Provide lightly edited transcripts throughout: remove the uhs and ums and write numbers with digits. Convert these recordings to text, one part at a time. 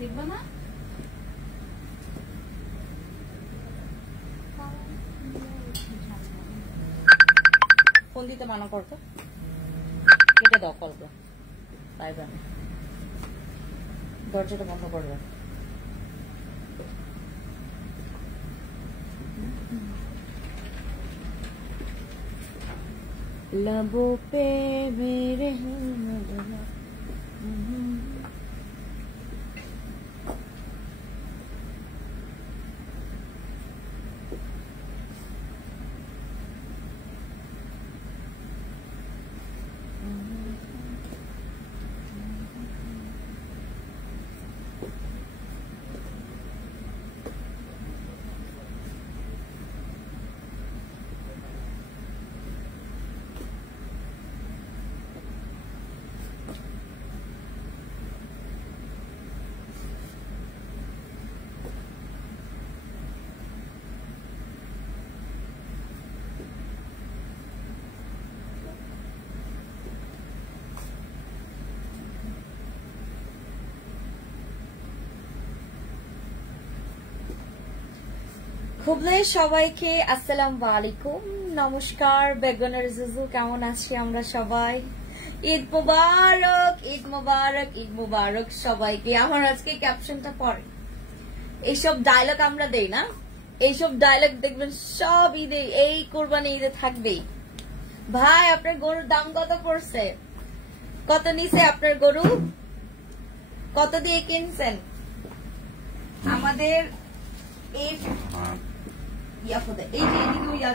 দেখবা না ফোন দিতে মানা করতো কেটে দাও কলটা পাইবে না দরজাটা বন্ধ করবে लबों पे मेरे খুবলে সবাইকে আসসালামু আলাইকুম নমস্কার বেগনের জুজু কেমন আছি আমরা সবাই ঈদ মুবারক ঈদ মুবারক ঈদ মুবারক সবাইকে আমার আজকে ক্যাপশনটা পড়ে এইসব ডায়লগ আমরা দেই না এইসব ডায়লগ দেখবেন সব ঈদে এই কুরবানি ঈদে থাকবেই ভাই আপনার গরুর দাম কত পড়ছে কত নিছে আপনার গরু কত দিয়ে কিনছেন আমাদের এই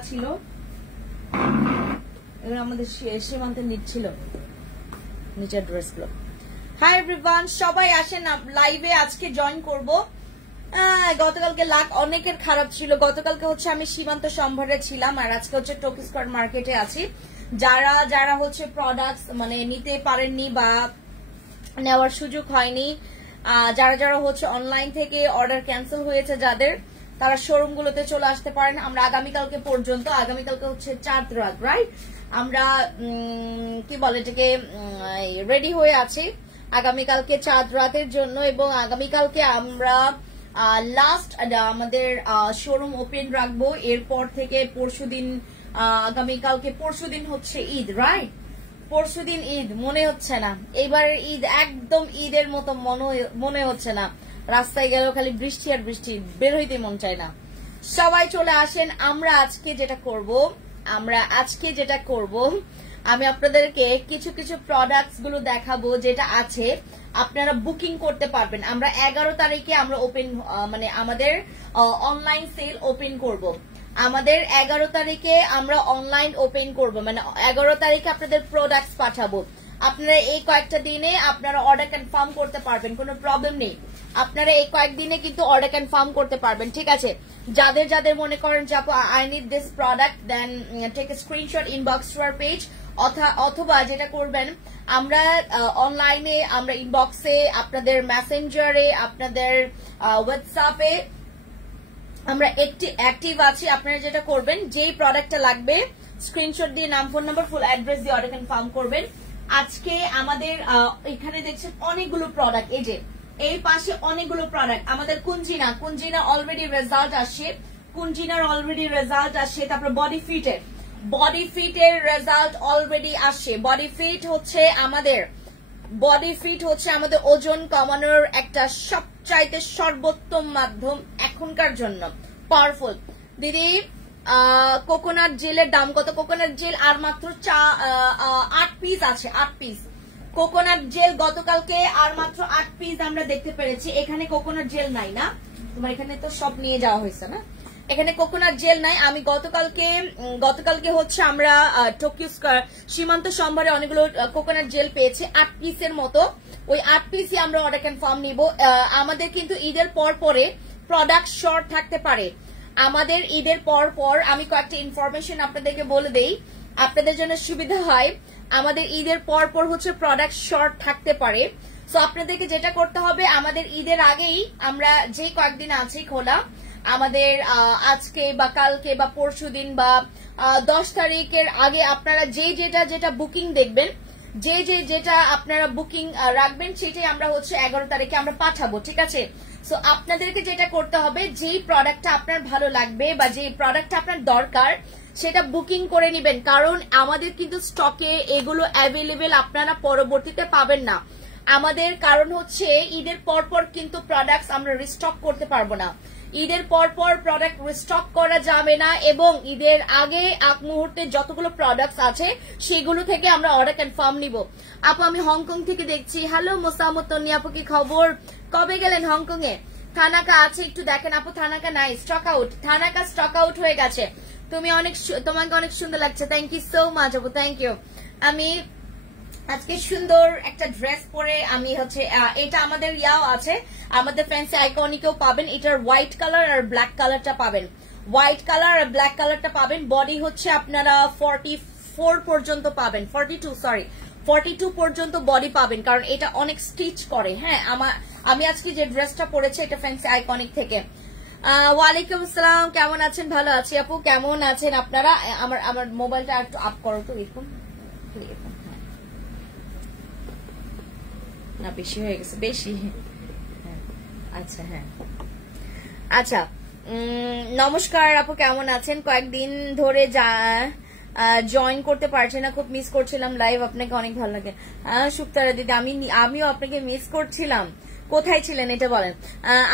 ছিল আমাদের সীমান্তের নিচ্ছিল নিচের ড্রেস গুলো হাই এভরিওয়ান সবাই আসেন লাইভে আজকে জয়েন করব গতকালকে লাক অনেকের খারাপ ছিল গতকালকে হচ্ছে আমি সীমান্ত সম্ভারে ছিলাম আর আজকে হচ্ছে টোকি স্কোয়ার মার্কেটে আছি যারা যারা হচ্ছে প্রোডাক্টস মানে নিতে পারেননি বা নেওয়ার সুযোগ হয়নি যারা যারা হচ্ছে অনলাইন থেকে অর্ডার ক্যান্সেল হয়েছে যাদের তারা শোরুম গুলোতে চলে আসতে পারেন আমরা আগামীকালকে পর্যন্ত আগামীকালকে হচ্ছে 4 রাত রাইট আমরা কি বলে এটাকে রেডি হয়ে আছি আগামীকালকে 4 রাতের জন্য এবং আগামীকালকে আমরা লাস্ট আমাদের শোরুম ওপেন রাখবো এরপর থেকে পরশুদিন আগামীকালকে পরশুদিন হচ্ছে ঈদ রাইট পরশুদিন ঈদ মনে হচ্ছে না এইবারের ঈদ একদম ঈদের মতো মনে হচ্ছে না রাস্তায় গেলেও খালি বৃষ্টি আর বৃষ্টি বের হইতে মন চায় না সবাই চলে আসেন আমরা আজকে যেটা করব আমি আপনাদেরকে কিছু কিছু প্রোডাক্টস গুলো দেখাবো যেটা আছে আপনারা বুকিং করতে পারবেন আমরা 11 তারিখে আমরা ওপেন মানে আমাদের অনলাইন সেল ওপেন করব আমাদের 11 তারিখে আমরা অনলাইন ওপেন করব মানে 11 তারিখে আপনাদের প্রোডাক্টস পাঠাবো আপনারা এই কয়েকটা দিনে আপনারা অর্ডার কনফার্ম করতে পারবেন কোনো প্রবলেম নেই আপনারা এই কয়েকদিনে কিন্তু অর্ডার কনফার্ম করতে পারবেন ঠিক আছে যাদের যাদের মনে করেন যে আপু I need this product then take a screenshot inbox to our page অথবা যেটা করবেন আমরা অনলাইনে আমরা ইনবক্সে আপনাদের মেসেঞ্জারে আপনাদের হোয়াটসঅ্যাপে আমরা অ্যাক্টিভ আছি আপনারা যেটা করবেন যেই প্রোডাক্টটা লাগবে স্ক্রিনশট দিয়ে নাম ফোন নাম্বার ফুল অ্যাড্রেস দিয়ে অর্ডার কনফার্ম করবেন আজকে আমাদের এখানে দেখছেন অনেকগুলো প্রোডাক্ট এই যে এই পাশে অনেকগুলো প্রোডাক্ট আমাদের কুঞ্জিনা অলরেডি রেজাল্ট আসছে তারপর বডি ফিটের রেজাল্ট অলরেডি আসছে বডি ফিট হচ্ছে আমাদের ওজন কমানোর একটা সবচাইতে সর্বোত্তম মাধ্যম এখনকার জন্য পাওয়ারফুল দিদি কোকোনাট জেলের দাম কত কোকোনাট জেল আর মাত্র 8 পিস আছে 8 পিস কোকোনাট জেল গতকালকে আর মাত্র 8 পিস আমরা দেখতে পেরেছি এখানে কোকোনাট জেল নাই না তোমার এখানে তো সব নিয়ে যাওয়া হয়েছে না এখানে কোকোনাট জেল নাই আমি গতকালকে হচ্ছে আমরা টোকিও সীমান্ত সম্ভারে অনেকগুলো কোকোনাট জেল পেয়েছি 8 পিসের মতো ওই 8 পিসই আমরা অর্ডার কনফার্ম নিব আমাদের কিন্তু ঈদের পরে প্রোডাক্ট শর্ট থাকতে পারে আমাদের ঈদের পর আমি কয়েকটা ইনফরমেশন আপনাদেরকে বলে দেই আপনাদের জন্য সুবিধা হয় আমাদের ঈদের পর হচ্ছে প্রোডাক্ট শর্ট থাকতে পারে সো আপনাদেরকে যেটা করতে হবে আমাদের ঈদের আগেই আমরা যে কয়েকদিন আছি খোলা আমাদের আজকে বা কালকে বা পরশুদিন বা 10 তারিখের আগে আপনারা যেটা বুকিং দেখবেন যে যেটা আপনারা বুকিং রাখবেন সেটাই আমরা হচ্ছে 11 তারিখে আমরা পাঠাবো, ঠিক আছে? সো আপনাদেরকে যেটা করতে হবে, যেই প্রোডাক্টটা আপনার ভালো লাগবে বা যে প্রোডাক্টটা আপনার দরকার সেটা বুকিং করে নেবেন, কারণ আমাদের কিন্তু স্টকে এগুলো অ্যাভেলেবেল আপনারা পরবর্তীতে পাবেন না আমাদের। কারণ হচ্ছে ঈদের পরপর কিন্তু প্রোডাক্টস আমরা রিস্টক করতে পারবো না, ঈদের পরপর প্রোডাক্ট রিস্টক করা যাবে না, এবং ঈদের আগে এক মুহূর্তে যতগুলো প্রোডাক্টস আছে সেগুলো থেকে আমরা অর্ডার কনফার্ম নিব। আপু আমি হংকং থেকে দেখছি। হ্যালো মোসামত তন্নি আপু, কি খবর? কবে গেলেন হংকং এ? থানাকা আছে একটু দেখেন আপু, থানাকা নাই, stock out, thanaka stock out হয়ে গেছে। তোমাকে অনেক সুন্দর লাগছে, থ্যাংক ইউ সো মাচ আপু, থ্যাংক ইউ। আমি আজকে সুন্দর একটা ড্রেস পরে আমি হচ্ছে এটা আমাদের ইয়াও আছে, আমাদের ফ্যান্সি আইকনিকেও পাবেন, এটার হোয়াইট কালার আর ব্ল্যাক কালারটা পাবেন, হোয়াইট কালার আর ব্ল্যাক কালারটা পাবেন। বডি হচ্ছে আপনারা 44 পর্যন্ত পাবেন, 42 পর্যন্ত বডি পাবেন, কারণ এটা অনেক স্টিচ করে। হ্যাঁ, আমি আজকে যে ড্রেসটা পরেছি এটা ফ্যান্সি আইকনিক থেকে। ওয়ালাইকুম আসসালাম, কেমন আছেন? ভালো আছি আপু, কেমন আছেন আপনারা? আমার মোবাইলটা একটু আপ করো তো, এরকম না, বেশি হয়ে গেছে, বেশি। আচ্ছা, হ্যাঁ, আচ্ছা। নমস্কার আপু, কেমন আছেন? কয়েকদিন ধরে জয়েন করতে পারছি না, খুব মিস করছিলাম লাইভ, আপনাকে অনেক ভালো লাগে। সুপ্তারা দিদি, আমিও আপনাকে মিস করছিলাম। কোথায় ছিলেন এটা বলেন।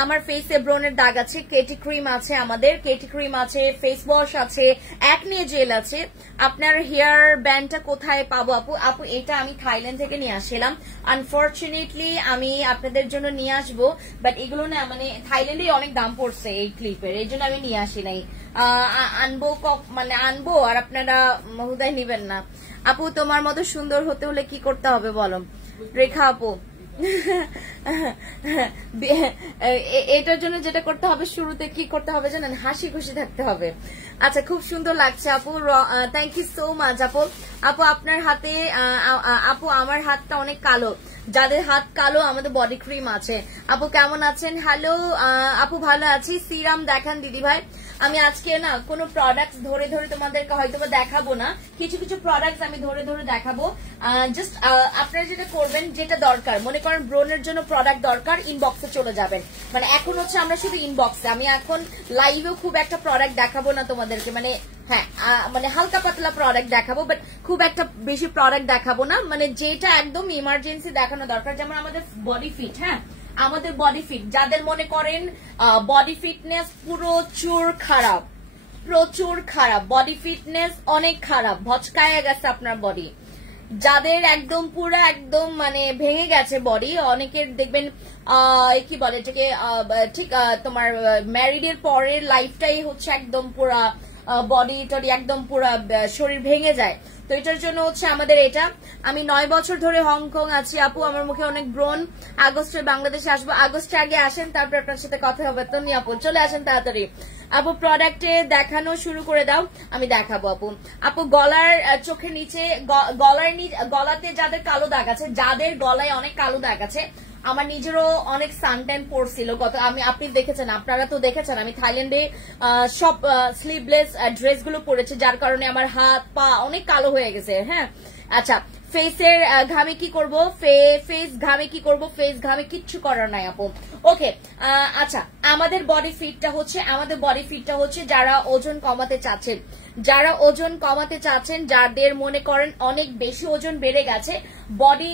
আমার ফেসে ব্রনের দাগ আছে, কেটি ক্রিম আছে, আমাদের কেটি ক্রিম আছে, ফেস ওয়াশ আছে, অ্যাকনে জেল আছে। আপনার হেয়ার ব্যান্ডটা কোথায় পাবো আপু? আপু এটা আমি থাইল্যান্ড থেকে নিয়ে আসছিলাম, আনফরচুনেটলি আমি আপনাদের জন্য নিয়ে আসবো, বাট এগুলো না মানে থাইল্যান্ডে অনেক দাম পড়ছে এই ক্লিপের, এই জন্য আমি নিয়ে আসি নাই। আনবো আর আপনারা হুদায় নিবেন না। আপু তোমার মতো সুন্দর হতে হলে কি করতে হবে বলো রেখা আপু? এটার জন্য যেটা করতে হবে, শুরুতে কি করতে হবে জানেন? হাসি খুশি থাকতে হবে। আচ্ছা, খুব সুন্দর লাগছে আপু, থ্যাংক ইউ সো মাচ আপু। আপু আপনার হাতে, আপু আমার হাতটা অনেক কালো, যাদের হাত কালো আমাদের বডি ক্রিম আছে। আপু কেমন আছেন? হ্যালো আপু, ভালো আছি। সিরাম দেখান দিদি ভাই। আমি আজকে না কোনো প্রোডাক্টস ধরে ধরে তোমাদেরকে হয়তো দেখাবো না, কিছু কিছু প্রোডাক্টস আমি ধরে ধরে দেখাবো। জাস্ট আপনারা যেটা করবেন, যেটা দরকার, মনে করেন ব্রোনের জন্য প্রোডাক্ট দরকার, ইনবক্সে চলে যাবেন। মানে এখন হচ্ছে আমরা শুধু ইনবক্সে, আমি এখন লাইভেও খুব একটা প্রোডাক্ট দেখাবো না তোমাদেরকে, মানে হ্যাঁ মানে হালকা পাতলা প্রোডাক্ট দেখাবো, বাট খুব একটা বেশি প্রোডাক্ট দেখাবো না, মানে যেটা একদম ইমার্জেন্সি দেখানো দরকার। যেমন আমাদের বডি ফিট, হ্যাঁ আমাদের বডি ফিট, যাদের মনে করেন বডি ফিটনেস প্রচুর খারাপ, বডি ফিটনেস অনেক খারাপ, ভচকায় গেছে আপনার বডি, যাদের একদম পুরো একদম মানে ভেঙে গেছে বডি, অনেকের দেখবেন কি বলে এটাকে, ঠিক তোমার ম্যারিডের পরের লাইফটাই হচ্ছে একদম পুরা বডি টডি একদম পুরা শরীর ভেঙে যায়। তো এটার জন্য হচ্ছে আমাদের এটা। আমি 9 বছর ধরে হংকং আছি আপু, আমার মুখে অনেক ব্রণ, আগস্টে বাংলাদেশে আসবো, আগস্টে আগে আসেন, তারপর আপনার সাথে কথা হবে। তো নি আপু চলে আসেন তাড়াতাড়ি। আপু প্রোডাক্টে দেখানো শুরু করে দাও, আমি দেখাবো আপু। আপু গলার চোখের নিচে, গলাতে যাদের কালো দাগ আছে, যাদের গলায় অনেক কালো দাগ আছে, আমার নিজেরও অনেক সানট্যান পড়ছিল আপনি দেখেছেন, আপনারা তো দেখেছেন, আমি থাইল্যান্ডে সব স্লিভলেস ড্রেসগুলো পরেছি, যার কারণে আমার হাত পা অনেক কালো হয়ে গেছে। হ্যাঁ, আচ্ছা ফেসের ঘামে কি করব? ফেস ঘামে কি করব? ফেস ঘামে কিচ্ছু করার নাই আপু। ওকে, আচ্ছা আমাদের বডি ফিটটা হচ্ছে যারা ওজন কমাতে চাচ্ছেন, যাদের মনে করেন অনেক বেশি ওজন বেড়ে গেছে, বডি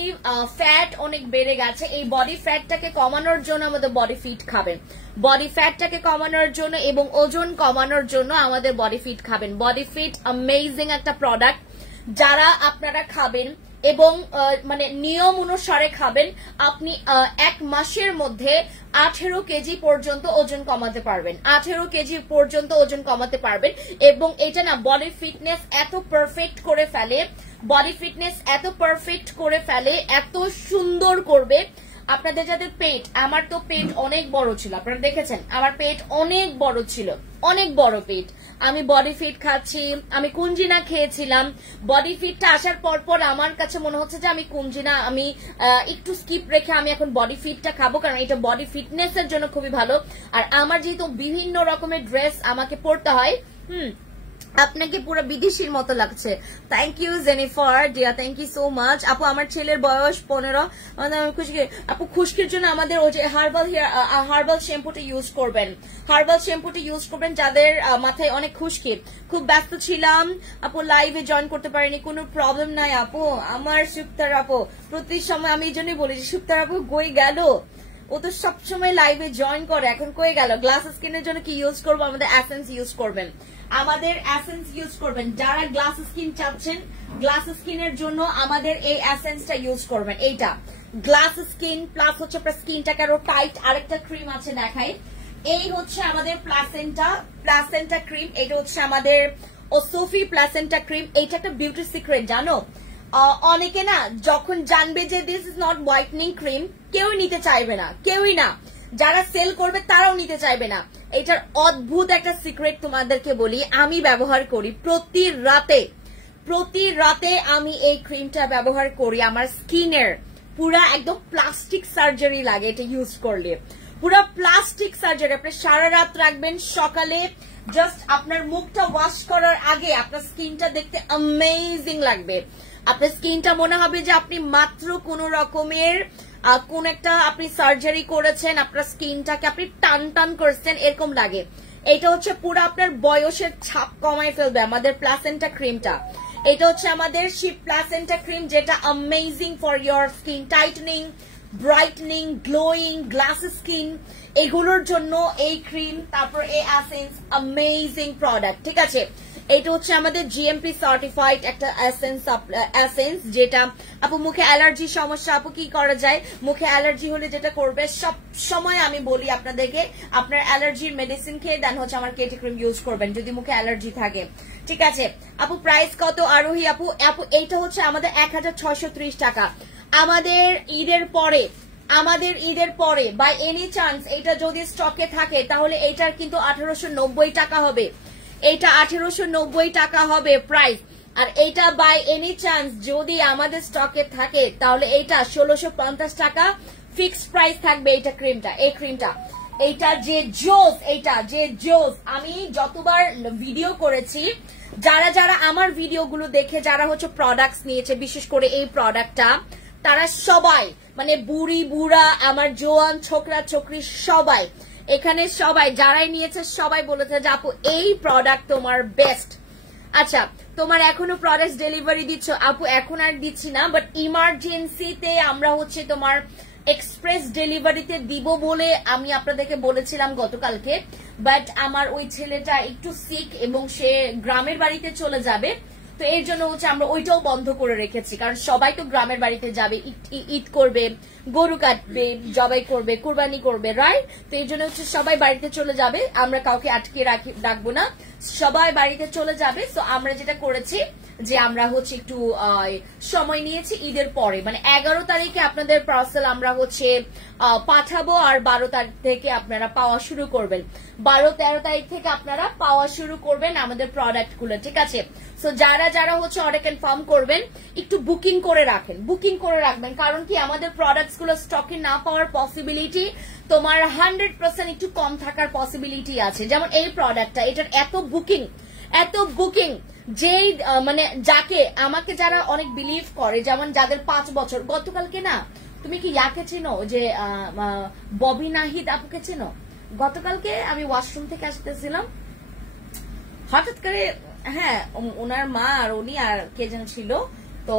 ফ্যাট অনেক বেড়ে গেছে, এই বডি ফ্যাটটাকে কমানোর জন্য আমাদের বডি ফিট খাবেন, বডি ফ্যাটটাকে কমানোর জন্য এবং ওজন কমানোর জন্য আমাদের বডি ফিট খাবেন। বডি ফিট অ্যামেজিং একটা প্রোডাক্ট, যারা আপনারা খাবেন এবং মানে নিয়ম অনুসারে খাবেন, আপনি 1 মাসের মধ্যে 18 কেজি পর্যন্ত ওজন কমাতে পারবেন, 18 কেজি পর্যন্ত ওজন কমাতে পারবেন। এবং এটা না বডি ফিটনেস এত পারফেক্ট করে ফেলে, এত সুন্দর করবে। আপনাদের যাদের পেট, আমার তো পেট অনেক বড় ছিল, আপনারা দেখেছেন আমার পেট অনেক বড় ছিল, অনেক বড় পেট, আমি বডি ফিট খাচ্ছি, আমি কুঞ্জিনা খেয়েছিলাম। বডি ফিটটা আসার পর আমার কাছে মনে হচ্ছে যে আমি কুঞ্জিনা আমি একটু স্কিপ রেখে আমি এখন বডি ফিটটা খাবো, কারণ এটা বডি ফিটনেস এর জন্য খুবই ভালো। আর আমার যেহেতু বিভিন্ন রকমের ড্রেস আমাকে পরতে হয়, আপনাকে পুরো বিদেশির মতো লাগছে। Thank you Jennifer dear, thank you so much আপু। আমার ছেলের বয়স 15। আপু খুশকির জন্য আমাদের ওই যে হার্বাল শ্যাম্পুটা ইউজ করবেন, হার্বাল শ্যাম্পুটা ইউজ করবেন যাদের মাথায় অনেক খুশকি। খুব ব্যস্ত ছিলাম আপু, লাইভে জয়েন করতে পারিনি, কোনো প্রবলেম নাই আপু। আমার সুপ্তার আপু প্রতি সময় আমি এই জন্যই বলি যে সুপ্তার আপু কই গেল, ও তো সবসময় লাইভে জয়েন করে, এখন কই গেল। গ্লাস স্কিনের জন্য কি ইউজ করবো? আমাদের এসেন্স ইউজ করবেন, আমাদের এসেন্স ইউজ করবেন। যারা গ্লাস স্কিন চাচ্ছেন, গ্লাস স্কিনের জন্য আমাদের এই এসেন্সটা ইউজ করবেন। এইটা গ্লাস স্কিন প্লাস হচ্ছে আপনার স্কিনটাকে আরো টাইট। আরেকটা ক্রিম আছে দেখাই, এই হচ্ছে আমাদের প্লাসেন্টা ক্রিম। এটা হচ্ছে আমাদের ওসোফি প্লাসেন্টা ক্রিম। এইটা একটা বিউটি সিক্রেট জানো, অনেকে না যখন জানবে যে this is not whitening cream, কেউই নিতে চাইবে না, কেউই না। যারা সেল করবে তারাও নিতে চাইবে না। এটার অদ্ভুত একটা সিক্রেট তোমাদেরকে বলি, আমি ব্যবহার করি প্রতি রাতে আমি এই ক্রিমটা ব্যবহার করি। আমার স্কিনের পুরা একদম প্লাস্টিক সার্জারি লাগে এটা ইউজ করলে, পুরা প্লাস্টিক সার্জারি। আপনি সারা রাত রাখবেন, সকালে জাস্ট আপনার মুখটা ওয়াশ করার আগে আপনার স্কিনটা দেখতে অ্যামেজিং লাগবে। আপনার স্কিনটা মনে হবে যে আপনি মাত্র কোন রকমের কোন একটা আপনি সার্জারি করেছেন, আপনার স্কিনটাকে আপনি টান টান করেছেন এরকম লাগে। এটা হচ্ছে পুরো আপনার বয়সের ছাপ কমায় ফেলবে আমাদের প্লাসেন্টা ক্রিমটা। এটা হচ্ছে আমাদের শিপ প্লাসেন্টা ক্রিম, যেটা amazing for your skin tightening, brightening, glowing, glass skin, এগুলোর জন্য এই ক্রিম, তারপর এই এসেন্স অ্যামেজিং প্রোডাক্ট। ঠিক আছে, এটা হচ্ছে আমাদের জিএমপি সার্টিফাইড একটা এসেন্স, যেটা আপু মুখে অ্যালার্জি সমস্যা, আপু কি করা যায়? মুখে অ্যালার্জি হলে যেটা করবে, সব সময় আমি বলি আপনাদেরকে আপনার অ্যালার্জির মেডিসিন খেয়ে দেন হচ্ছে আমার কেটি ক্রিম ইউজ করবেন যদি মুখে অ্যালার্জি থাকে। ঠিক আছে আপু, প্রাইস কত আরোহী আপু? আপু এইটা হচ্ছে আমাদের 1630 টাকা। আমাদের ঈদের পরে বাই এনি চান্স এটা যদি স্টকে থাকে তাহলে এটার কিন্তু 1890 টাকা হবে। এটা 1890 টাকা হবে প্রাইস। আর এইটা বাই এনি চান্স যদি আমাদের স্টকে থাকে তাহলে এইটা 1650 টাকা ফিক্সড প্রাইস থাকবে। এইটা ক্রিমটা, এই ক্রিমটা, এইটা যে জোস, এইটা যে জোস। আমি যতবার ভিডিও করেছি, যারা যারা আমার ভিডিওগুলো দেখে যারা হচ্ছে প্রোডাক্টস নিয়েছে, বিশেষ করে এই প্রোডাক্টটা, তারা সবাই মানে বুড়ি বুড়া, আমার জোয়ান ছোকরা ছোকরি সবাই, এখানে সবাই যারাই নিয়েছে সবাই বলেছে যে আপু এই প্রোডাক্ট তোমার বেস্ট। আচ্ছা, তোমার এখনো প্রোডাক্ট ডেলিভারি দিচ্ছ? আপু এখন আর দিচ্ছি না, বাট ইমার্জেন্সিতে আমরা হচ্ছে তোমার এক্সপ্রেস ডেলিভারিতে দিব বলে আমি আপনাদেরকে বলেছিলাম গতকালকে, বাট আমার ওই ছেলেটা একটু সিক এবং সে গ্রামের বাড়িতে চলে যাবে, তো এর জন্য হচ্ছে আমরা ওইটাও বন্ধ করে রেখেছি। কারণ সবাই তো গ্রামের বাড়িতে যাবে, ঈদ করবে, গরু কাটবে, জবাই করবে, কুরবানি করবে, রাইট? তো এই জন্য হচ্ছে সবাই বাড়িতে চলে যাবে, আমরা কাউকে আটকে রাখবো না, সবাই বাড়িতে চলে যাবে। তো আমরা যেটা করেছি যে আমরা হচ্ছে একটু সময় নিয়েছি ঈদের পরে, মানে 11 তারিখে আপনাদের পার্সেল আমরা হচ্ছে পাঠাবো, আর 12 তারিখ থেকে আপনারা পাওয়া শুরু করবেন। 12-13 তারিখ থেকে আপনারা পাওয়া শুরু করবেন আমাদের প্রোডাক্ট গুলো। ঠিক আছে, সো যারা যারা হচ্ছে অর্ডার কনফার্ম করবেন একটু বুকিং করে রাখবেন, কারণ কি আমাদের প্রোডাক্টস গুলো স্টকে না পাওয়ার পসিবিলিটি তোমার 100% একটু কম থাকার পসিবিলিটি আছে। যেমন এই প্রোডাক্টটা, এটার এত বুকিং যেই মানে যাকে আমাকে যারা অনেক বিলিভ করে, যেমন যাদের 5 বছর, গতকালকে না তুমি কি ইয়াকে চেনো যে ববি নাহিদ আপুকে চেনো? গতকালকে আমি ওয়াশরুম থেকে আসতেছিলাম, হঠাৎ করে হ্যাঁ ওনার মা আর উনি আর কে যেন ছিল, তো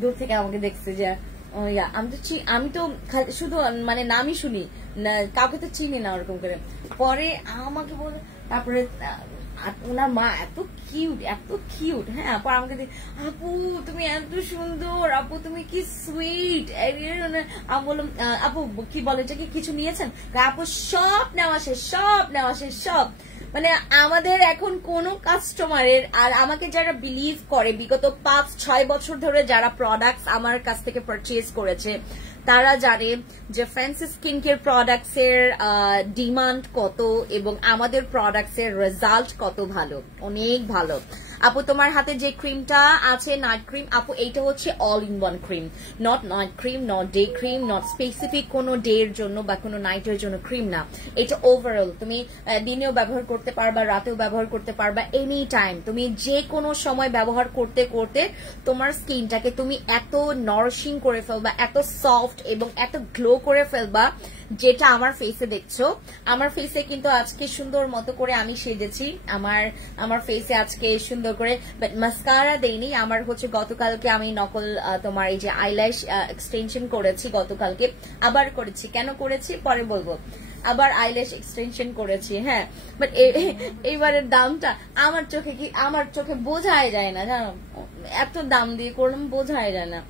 দূর থেকে আমাকে দেখছে যে আমি তো শুধু মানে নামই শুনি, কাউকে তো চিনি না ওরকম করে। পরে আমাকে বলে, তারপরে ওনার মা এত কিউট, হ্যাঁ, পর আমাকে আপু তুমি এত সুন্দর, আপু তুমি কি সুইট। আমি বললাম আপু কি বলে কি কিছু নিয়েছেন? আপু সব নেওয়া শেষ, সব। মানে আমাদের এখন কোন কাস্টমারের, আর আমাকে যারা বিলিভ করে বিগত 5-6 বছর ধরে যারা প্রোডাক্টস আমার কাছ থেকে পারচেজ করেছে, তারা জানে যে ফ্যান্সি স্কিন কেয়ার প্রোডাক্টস এর ডিমান্ড কত এবং আমাদের প্রোডাক্টস এর রেজাল্ট কত ভালো, অনেক ভালো। আপু তোমার হাতে যে ক্রিমটা আছে নাইট ক্রিম, আপু এইটা হচ্ছে all in one cream, not night cream, not day cream, not specific কোনো ডে এর জন্য বা কোনো নাইটের জন্য ক্রিম না। এটা ওভারঅল তুমি দিনেও ব্যবহার করতে পারবা, রাতেও ব্যবহার করতে পারবা, এনি টাইম তুমি যে কোনো সময় ব্যবহার করতে করতে তোমার স্কিনটাকে তুমি এত নারিশিং করে ফেলবা, এত সফট এবং এত গ্লো করে ফেলবা, যেটা আমার ফেসে দেখছো। আমার ফেসে কিন্তু আজকে সুন্দর মতো করে আমি সেজেছি, আমার ফেসে আজকে সুন্দর করে, বাট মাস্কারা দেইনি। আমার হচ্ছে গতকালকে আমি নকল তোমার এই যে আইল্যাশ এক্সটেনশন করেছি, গতকালকে আবার করেছি। কেন করেছি পরে বলবো। আবার আইল্যাশ এক্সটেনশন করেছি, হ্যাঁ। বাট এইবারের দামটা আমার চোখে বোঝাই যায় না, জানো, এত দাম দিয়ে করলাম, বোঝাই যায় না।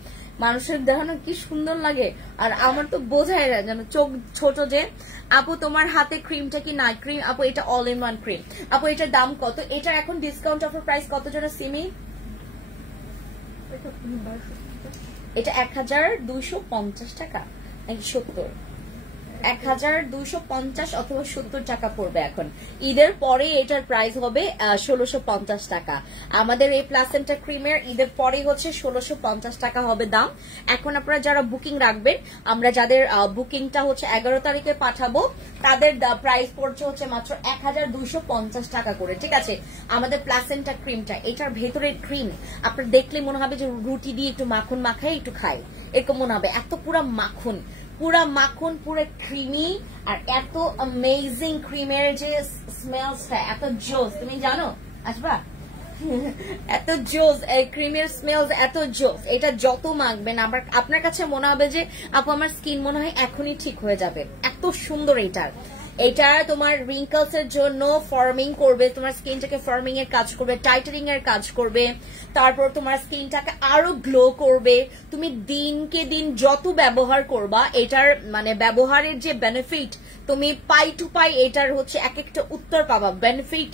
মানুষের দেখানো কি সুন্দর লাগে, আর আমার তো বোঝাই যায় যেন চোখ ছোট যে। আপু তোমার হাতে ক্রিমটা কি নাইট ক্রিম? আপু এটা অল ইন ওয়ান ক্রিম। আপু এটার দাম কত? এটার এখন ডিসকাউন্ট অফার প্রাইস কত জন্য সিমি? এটা 1250 টাকা নাকি 70? 1250 অথবা 70 টাকা পড়বে এখন। ঈদের পরে এটার প্রাইস হবে 1650 টাকা। আমাদের এই প্লাসেন্টা ক্রিমের ঈদের পরে হচ্ছে 1650 টাকা হবে দাম। এখন আপনারা যারা বুকিং রাখবেন, আমরা যাদের বুকিংটা হচ্ছে 11 তারিখে পাঠাবো, তাদের প্রাইস পড়ছে হচ্ছে মাত্র 1250 টাকা করে, ঠিক আছে। আমাদের প্লাসেন্টা ক্রিমটা, এটার ভেতরের ক্রিম আপনার দেখলে মনে হবে যে রুটি দিয়ে একটু মাখন মাখায় একটু খাই, এরকম মনে হবে। এত পুরা মাখন, পুরো ক্রিমি, আর এত অ্যামেজিং ক্রিমের যে স্মেলসটা এত জোস, তুমি জানো আসবা এত জোস ক্রিমের স্মেলস, এত জোস। এটা যত মাখবেন আপনার কাছে মনে হবে যে আপু আমার স্কিন মনে হয় এখনই ঠিক হয়ে যাবে, এত সুন্দর। এটা তোমার রিঙ্কলস এর জন্য ফর্মিং করবে, তোমার স্কিনটাকে ফর্মিং এর কাজ করবে, টাইটেনিং এর কাজ করবে, তারপর তোমার স্কিনটাকে আরো গ্লো করবে। তুমি দিনকে দিন যত ব্যবহার করবা, এটার মানে ব্যবহারের যে বেনিফিট তুমি পাই টু পাই, এটার হচ্ছে এক একটা উত্তর পাবা, বেনিফিট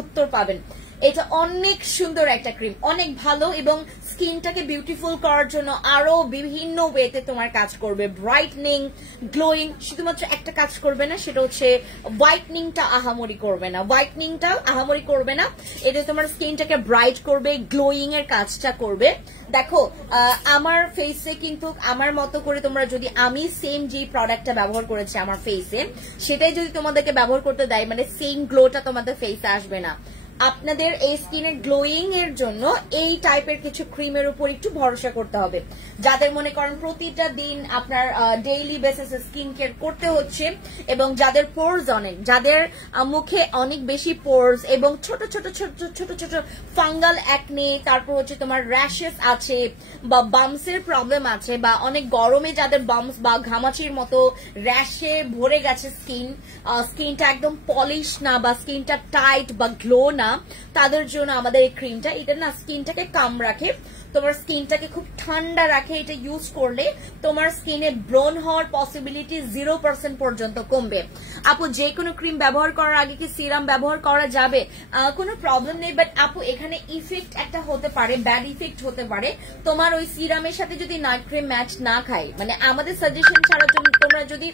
উত্তর পাবেন। এটা অনেক সুন্দর একটা ক্রিম, অনেক ভালো, এবং স্কিনটাকে বিউটিফুল করার জন্য আরো বিভিন্ন ওয়েতে তোমার কাজ করবে, ব্রাইটনিং, গ্লোয়িং। শুধুমাত্র একটা কাজ করবে না, সেটা হচ্ছে হোয়াইটনিংটা আহামরি করবে না, এটা তোমার স্কিনটাকে ব্রাইট করবে, গ্লোয়িং এর কাজটা করবে। দেখো আমার ফেসে কিন্তু আমার মতো করে তোমরা যদি, আমি সেম যে প্রোডাক্টটা ব্যবহার করেছি আমার ফেসে, সেটাই যদি তোমাদেরকে ব্যবহার করতে দেয়, মানে সেম গ্লোটা তোমাদের ফেসে আসবে না। আপনাদের এই স্কিনের গ্লোয়িং এর জন্য এই টাইপের কিছু ক্রিমের উপর একটু ভরসা করতে হবে। যাদের মনে করেন প্রতিটা দিন আপনার ডেইলি বেসিসে স্কিন কেয়ার করতে হচ্ছে, এবং যাদের পোরস অনেক, যাদের মুখে অনেক বেশি পোরস এবং ছোট ছোট ফাঙ্গাল অ্যাকনে, তারপর হচ্ছে তোমার র্যাশেস আছে বা বামসের প্রবলেম আছে, বা অনেক গরমে যাদের বামস বা ঘামাচির মতো র্যাশে ভরে গেছে স্কিনটা একদম পলিশ না, বা স্কিনটা টাইট বা গ্লো না, তাদের জন্য আমাদের এই ক্রিমটা, এটা না স্কিনটাকে কাম রাখে, তোমার স্কিনটাকে খুব ঠান্ডা রাখে। এটা ইউজ করলে তোমার স্কিনে ব্রন হওয়ার পসিবিলিটি 0% পর্যন্ত কমবে। আপু যে কোনো ক্রিম ব্যবহার করার আগে কি সিরাম ব্যবহার করা যাবে? কোনো প্রবলেম নেই, বাট আপু এখানে ইফেক্ট একটা হতে পারে, ব্যাড ইফেক্ট হতে পারে। তোমার ওই সিরামের সাথে যদি নাইট ক্রিম ম্যাচ না খায়, মানে আমাদের সাজেশন ছাড়া তোমরা যদি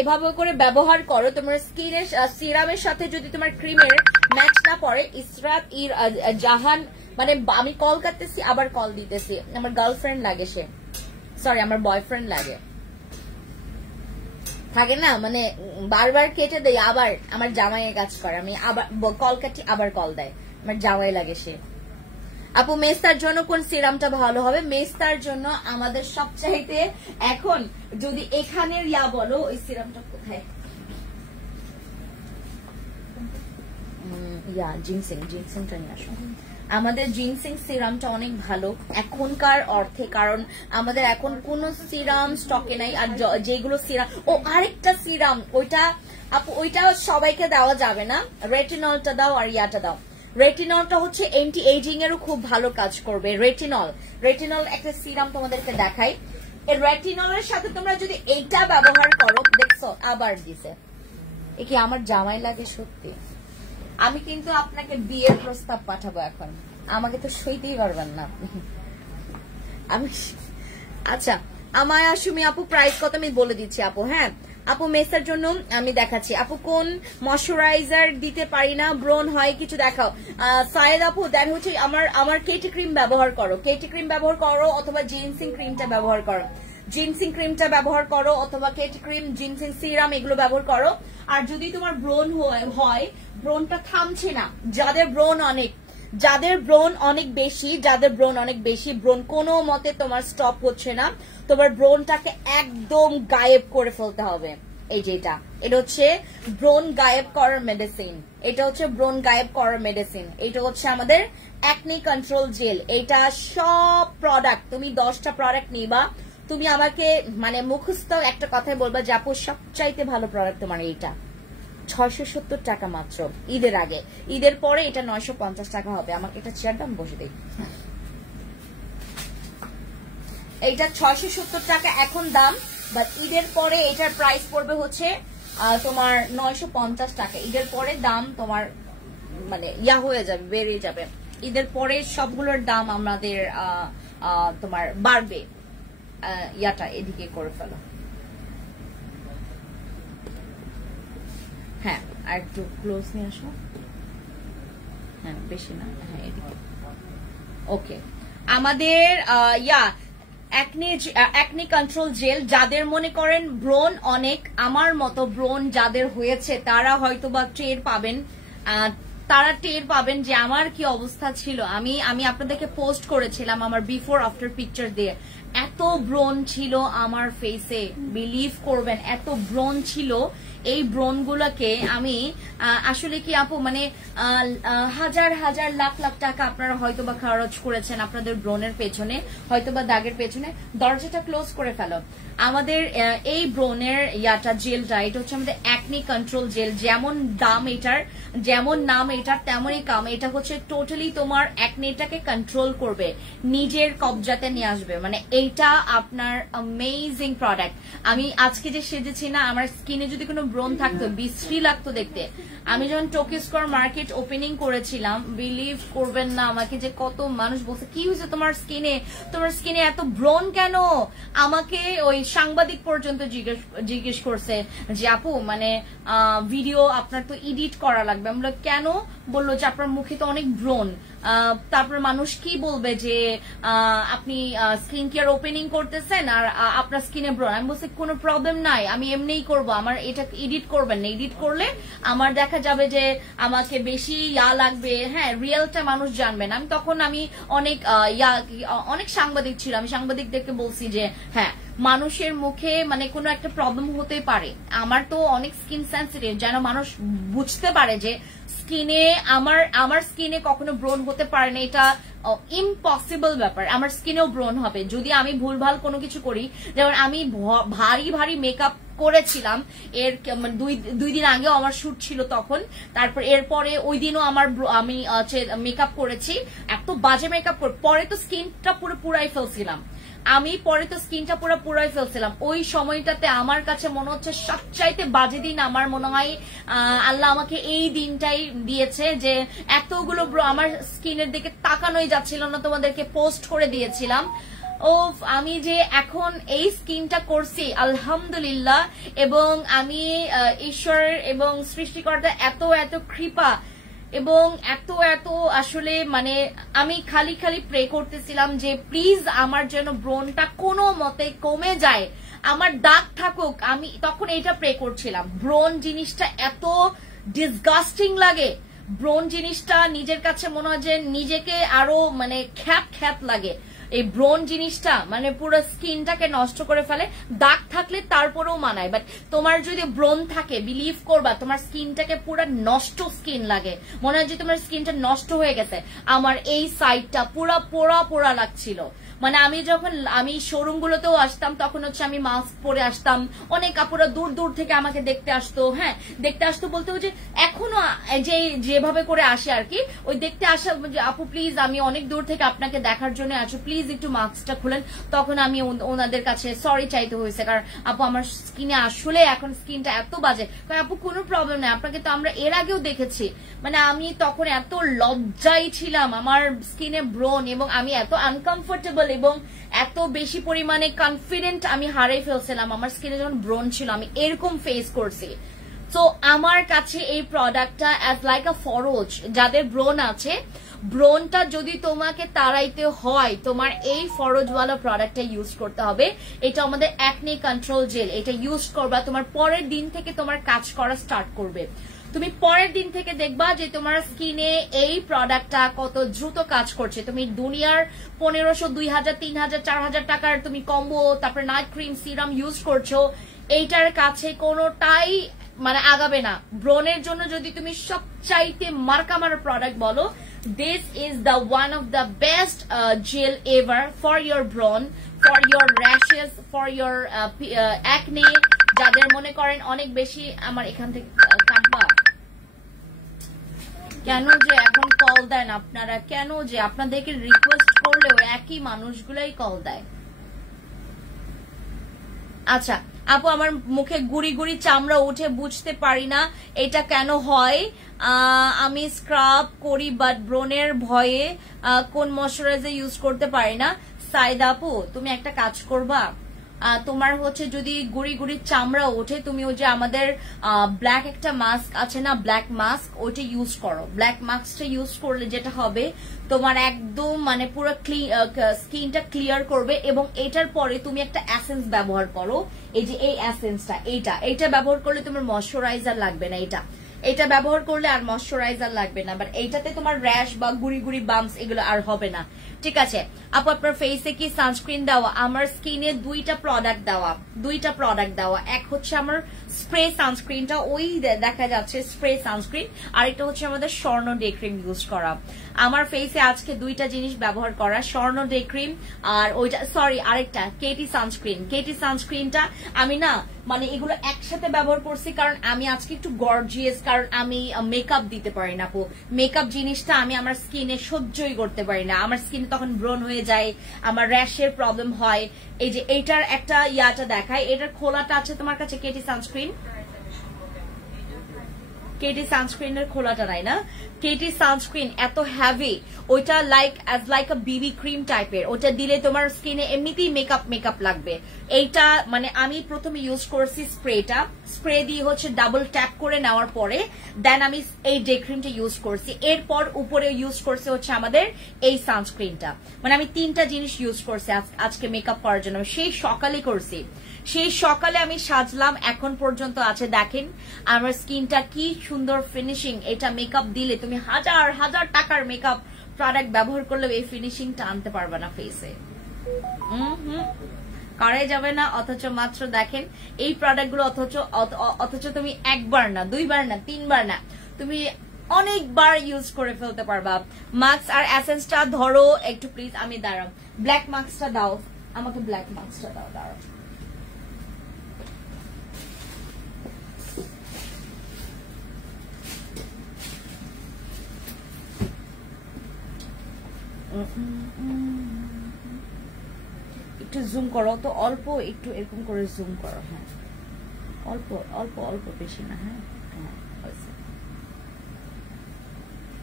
এভাবে করে ব্যবহার করো, তোমার স্কিনের সিরামের সাথে যদি তোমার ক্রিমের ম্যাচ না পড়ে, ইসরাত জাহান, মানে আমি কল করতেছি আবার কল দিতেছি, আমার গার্লফ্রেন্ড লাগে, সে সরি আমার বয়ফ্রেন্ড লাগে, থাকে না, মানে বারবার কেটে দেয়, আবার আমার জামাইয়ের কাজ করে, আমি আবার কল কাটি আবার কল দেয়, আমার জামাই লাগে সে। আপু মেস্তার জন্য কোন সিরামটা ভালো হবে? মেস্তার জন্য আমাদের সবচাইতে এখন যদি এখানের বলো, ওই সিরামটা কোথায়, জিনসিংটা নিয়ে আসো। আমাদের জিনসিং সিরামটা অনেক ভালো এখনকার অর্থে, কারণ আমাদের এখন কোন সিরাম স্টকে নাই। আর যেগুলো সিরাম, আরেকটা সিরাম, ওইটা সবাইকে দেওয়া যাবে না, রেটিনলটা দাও আর ইয়াটা দাও। রেটিনলটা হচ্ছে অ্যান্টি এজিং এরও খুব ভালো কাজ করবে। রেটিনল একটা সিরাম তোমাদেরকে দেখাই। এই রেটিনলের সাথে তোমরা যদি এইটা ব্যবহার করো, দেখছো আবার দিছে, এ কি আমার জামাই লাগে সত্যি। আমি কিন্তু আপনাকে বিয়ের প্রস্তাব পাঠাবো এখন, আমাকে তো সইতেই পারবেন না আমি। আচ্ছা আমায় সুমি আপু প্রাইস কত আমি বলে দিচ্ছি আপু, হ্যাঁ আপু মেসের জন্য আমি দেখাচ্ছি। আপু কোন ময়শ্চারাইজার দিতে পারি না, ব্রণ হয়, কিছু দেখাও। সায়েদ আপু দেন হচ্ছে আমার কেটি ক্রিম ব্যবহার করো, কেটি ক্রিম ব্যবহার করো অথবা জিনসিং ক্রিমটা ব্যবহার করো, জিনসিং ক্রিমটা ব্যবহার করো অথবা কেটি ক্রিম, জিনসিং সিরাম এগুলো ব্যবহার করো। আর যদি তোমার ব্রণ হয়, ব্রণটা থামছে না, যাদের ব্রণ অনেক বেশি, ব্রণ কোনো মতে তোমার স্টপ হচ্ছে না, তোমার ব্রণটাকে একদম গায়েব করে ফেলতে হবে। এই যে এটা হচ্ছে ব্রণ গায়েব করার মেডিসিন, এটা হচ্ছে আমাদের অ্যাকনি কন্ট্রোল জেল। এটা সব প্রোডাক্ট, তুমি 10টা প্রোডাক্ট নিবা, তুমি আমাকে মানে মুখস্থ একটা কথাই বলবা যে আপু সবচাইতে ভালো প্রোডাক্ট তোমার এইটা। 670 টাকা মাত্র ঈদের আগে, ঈদের পরে এটা 950 টাকা হবে। আমাকে এটা চেয়ার দাম বসে দিই। এইটা 670 টাকা এখন দাম, বাট ঈদের পরে এটার প্রাইস পড়বে হচ্ছে তোমার 950 টাকা। ঈদের পরে দাম তোমার মানে হয়ে যাবে, বেড়ে যাবে। ঈদের পরে সবগুলোর দাম আমাদের তোমার বাড়বে। এদিকে করে ফেলো। হ্যাঁ, আর একটু ক্লোজ নিয়ে আসো। হ্যাঁ, বেশি না, হ্যাঁ এদিকে। ওকে, আমাদের অ্যাকনি কন্ট্রোল জেল, যাদের মনে করেন ব্রণ অনেক, আমার মতো ব্রণ যাদের হয়েছে তারা হয়তো বা টের পাবেন যে আমার কি অবস্থা ছিল। আমি আপনাদেরকে পোস্ট করেছিলাম আমার বিফোর আফটার পিকচার দিয়ে। এত ব্রণ ছিল আমার ফেসে, বিলিভ করবেন এত ব্রণ ছিল। এই ব্রণগুলোকে আমি আসলে কি আপু মানে হাজার হাজার লাখ লাখ টাকা আপনারা হয়তো বা খরচ করেছেন আপনাদের ব্রণের পেছনে, হয়তো বা দাগের পেছনে। দরজাটা ক্লোজ করে ফেলো। আমাদের এই ব্রণের জেলটা, এটা হচ্ছে আমাদের অ্যাকনি কন্ট্রোল জেল। যেমন নাম এটার তেমনই কাম। এটা হচ্ছে টোটালি তোমার অ্যাকনিটাকে কন্ট্রোল করবে, নিজের কবজাতে নিয়ে আসবে। মানে এইটা আপনার অ্যামেজিং প্রোডাক্ট। আমি আজকে যে সেজেছি না, আমার স্কিনে যদি কোনো ব্রণ থাকতো বিশ্রী লাগতো দেখতে। আমি যখন টোকিও স্কয়ার মার্কেট ওপেনিং করেছিলাম, বিলিভ করবেন না আমাকে যে কত মানুষ বলছে কি হয়েছে তোমার স্কিনে এত ব্রণ কেন। আমাকে ওই সাংবাদিক পর্যন্ত জিজ্ঞেস করছে যে আপু মানে ভিডিও আপনার তো এডিট করা লাগবে। আমরা কেন? বললো যে আপনার মুখে তো অনেক ব্রণ, তারপর মানুষ কি বলবে যে আপনি স্কিন কেয়ার ওপেনিং করতেছেন আর আপনার স্কিনে ব্রণ। আমি বলছি কোনো প্রবলেম নাই, আমি এমনিই করবো, আমার এটা এডিট করবেন না, এডিট করলে আমার দেখা যাবে যে আমাকে বেশি লাগবে। হ্যাঁ, রিয়েলটা মানুষ জানবেন। আমি অনেক সাংবাদিক ছিল, আমি সাংবাদিকদেরকে বলছি যে হ্যাঁ মানুষের মুখে মানে কোনো একটা প্রবলেম হতে পারে, আমার তো অনেক স্কিন সেন্সিটিভ, যেন মানুষ বুঝতে পারে যে স্কিনে আমার স্কিনে কখনো ব্রণ হতে পারে না, এটা ইম্পসিবল ব্যাপার। আমার স্কিনেও ব্রণ হবে যদি আমি ভুলভাল কোনো কিছু করি। যেমন আমি ভারী মেকআপ করেছিলাম, এর দুই দিন আগেও আমার শুট ছিল তখন, তারপর এরপরে ওই দিনও আমি মেকআপ করেছি, এত বাজে মেকআপ পরে তো স্কিনটা পুরাই ফেলছিলাম। ওই সময়টাতে আমার কাছে মনে হচ্ছে সবচাইতে বাজে দিন আমার মনে হয় আল্লাহ আমাকে এই দিনটাই দিয়েছে, যে এতগুলো আমার স্কিনের দিকে তাকানোই যাচ্ছিল না, তোমাদেরকে পোস্ট করে দিয়েছিলাম। আমি যে এখন এই স্কিনটা করছি আলহামদুলিল্লাহ, এবং আমি ঈশ্বর এবং সৃষ্টিকর্তা এত কৃপা এবং এত আসলে মানে আমি খালি প্রে করতেছিলাম যে প্লিজ আমার যেন ব্রণটা কোনো মতে কমে যায়, আমার দাগ থাকুক। আমি তখন এটা প্রে করছিলাম। ব্রণ জিনিসটা এত ডিসগাস্টিং লাগে, ব্রণ জিনিসটা নিজের কাছে মনে হয় যে নিজেকে আরো মানে খ্যাত লাগে। এই ব্রণ জিনিসটা মানে পুরো স্কিনটাকে নষ্ট করে ফেলে। দাগ থাকলে তারপরেও মানায়, বাট তোমার যদি ব্রণ থাকে বিলিভ করবা তোমার স্কিনটাকে পুরো নষ্ট স্কিন লাগে, মনে হয় যে তোমার স্কিনটা নষ্ট হয়ে গেছে। আমার এই সাইডটা পুরো পোড়া লাগছিল। মানে আমি শোরুম গুলোতেও আসতাম, তখন হচ্ছে আমি মাস্ক পরে আসতাম, অনেক আপুরা দূর থেকে আমাকে দেখতে আসতো। হ্যাঁ, দেখতে আসতো বলতে যে এখনো যেভাবে করে আসে আর কি, ওই দেখতে আসা যে আপু প্লিজ আমি অনেক দূর থেকে আপনাকে দেখার জন্য আছো, প্লিজ একটু মাস্কটা খুলেন। তখন আমি ওনাদের কাছে সরি চাইতে হয়েছে, কারণ আপু আমার স্কিনে আসলে এখন স্কিনটা এত বাজে। কারণ আপু কোনো প্রবলেম নেই, আপনাকে তো আমরা এর আগেও দেখেছি। মানে আমি তখন এত লজ্জায় ছিলাম আমার স্কিনে ব্রণ, এবং আমি এত আনকমফোর্টেবল এবং এত বেশি পরিমাণে কনফিডেন্ট আমি হারিয়ে ফেলছিলাম। আমার স্কিনে যখন ব্রোন ছিল আমি এরকম ফেস করছি। তো আমার কাছে এই প্রোডাক্টটা অ্যাজ লাইক আ ফরজ। যাদের ব্রোন আছে, ব্রোনটা যদি তোমাকে তাড়াইতে হয় তোমার এই ফরজওয়ালা প্রোডাক্টটা ইউজ করতে হবে। এটা আমাদের অ্যাকনে কন্ট্রোল জেল, এটা ইউজ করবা তোমার পরের দিন থেকে তোমার কাজ করা স্টার্ট করবে। তুমি পরের দিন থেকে দেখবা যে তোমার স্কিনে এই প্রোডাক্টটা কত দ্রুত কাজ করছে। তুমি দুনিয়ার 1500, 2000, 3000, 4000 টাকার তুমি কম্বো, তারপরে নাইট ক্রিম, সিরাম ইউজ করছো, এইটার কাছে কোনোটাই মানে আগাবে না। ব্রনের জন্য যদি তুমি সবচাইতে মার্কা মারা প্রোডাক্ট বলো, this is the one of the best gel ever for your bron, for your rashes, for your acne। যাদের মনে করেন অনেক বেশি, আমার এখান থেকে কাটবা কেন যে এখন কল দেন আপনারা, কেন যে আপনাদেরকে রিকোয়েস্ট করলেও একই মানুষগুলাই কল দেয়। আচ্ছা আপু, আমার মুখে গুড়ি গুড়ি চামড়া উঠে, বুঝতে পারি না এটা কেন হয়। আমি স্ক্রাব করি বাট ব্রনের ভয়ে কোন ময়শ্চারাইজার ইউজ করতে পারি না। সাইদা আপু, তুমি একটা কাজ করবা, তোমার হচ্ছে যদি গুড়ি গুড়ি চামড়া ওঠে, তুমি ওই যে আমাদের ব্ল্যাক একটা মাস্ক আছে না, ব্ল্যাক মাস্ক, ওইটা ইউজ করো। ব্ল্যাক মাস্কটা ইউজ করলে যেটা হবে তোমার একদম মানে পুরো স্কিনটা ক্লিয়ার করবে। এবং এটার পরে তুমি একটা এসেন্স ব্যবহার করো, এই যে এই এসেন্সটা, এইটা ব্যবহার করলে তোমার ময়শ্চারাইজার লাগবে না। এটা ব্যবহার করলে আর ময়শ্চারাইজার লাগবে না, বাট এইটাতে তোমার র্যাশ বা গুড়ি গুড়ি বাম্পস এগুলো আর হবে না। ঠিক আছে আপু, আপনার ফেসে কি সানস্ক্রিন দেওয়া? আমার স্কিনে দুইটা প্রোডাক্ট দেওয়া। এক হচ্ছে আমার স্প্রে সানস্ক্রিনটা, ওই দেখা যাচ্ছে স্প্রে সানস্ক্রিন, আর এটা হচ্ছে আমাদের স্বর্ণ ডে ক্রিম ইউজ করা। আমার ফেসে আজকে দুইটা জিনিস ব্যবহার করা, স্বর্ণ ডে ক্রিম আর ওইটা, সরি আরেকটা কেটি সানস্ক্রিন। কেটি সানস্ক্রিনটা আমি না মানে এগুলো একসাথে ব্যবহার করছি কারণ আমি আজকে একটু গর্জিয়াস, কারণ আমি মেকআপ দিতে পারি না আপু। মেকআপ জিনিসটা আমি আমার স্কিনে সহ্যই করতে পারি না, আমার স্কিনে তখন ব্রন হয়ে যায়, আমার র্যাশের প্রবলেম হয়। এই যে এইটার একটা ইয়াটা দেখায়, এটার খোলাটা আছে তোমার কাছে কেটি সানস্ক্রিন? কেটি সানস্ক্রিনের খোলাটা নাই না? কেটি সানস্ক্রিন এত হ্যাভি, ওইটা লাইক আ বিবি ক্রিম টাইপের, ওটা দিলে তোমার স্কিনে এমনিতেই মেকআপ লাগবে। এইটা মানে আমি প্রথমে ইউজ করছি স্প্রে দিয়ে হচ্ছে ডাবল ট্যাপ করে নেওয়ার পরে দেন আমি এই ডে ক্রিমটা ইউজ করছি। এরপর উপরে ইউজ করছে হচ্ছে আমাদের এই সানস্ক্রিনটা। মানে আমি তিনটা জিনিস ইউজ করছি আজকে মেকআপ করার জন্য। সেই সকালে করছি, সেই সকালে আমি সাজলাম, এখন পর্যন্ত আছে। দেখেন আমার স্কিনটা কি সুন্দর ফিনিশিং। এটা মেকআপ দিলে তুমি হাজার হাজার টাকার মেকআপ প্রোডাক্ট ব্যবহার করলেও এই ফিনিশিংটা আনতে পারবে না ফেসে। করাই যাবে না। অথচ মাত্র দেখেন এই প্রোডাক্টগুলো, অথচ তুমি একবার না, দুইবার না, তিনবার না, তুমি অনেকবার ইউজ করে ফেলতে পারবা। মাস্ক আর এসেন্সটা ধরো একটু প্লিজ, আমি দাঁড়াও, ব্ল্যাক মাস্কটা দাও আমাকে, ব্ল্যাক মাস্কটা দাঁড়াও। একটু জুম করো তো, অল্প একটু এরকম করে জুম করো। হ্যাঁ অল্প অল্প অল্প, বেশি না। হ্যাঁ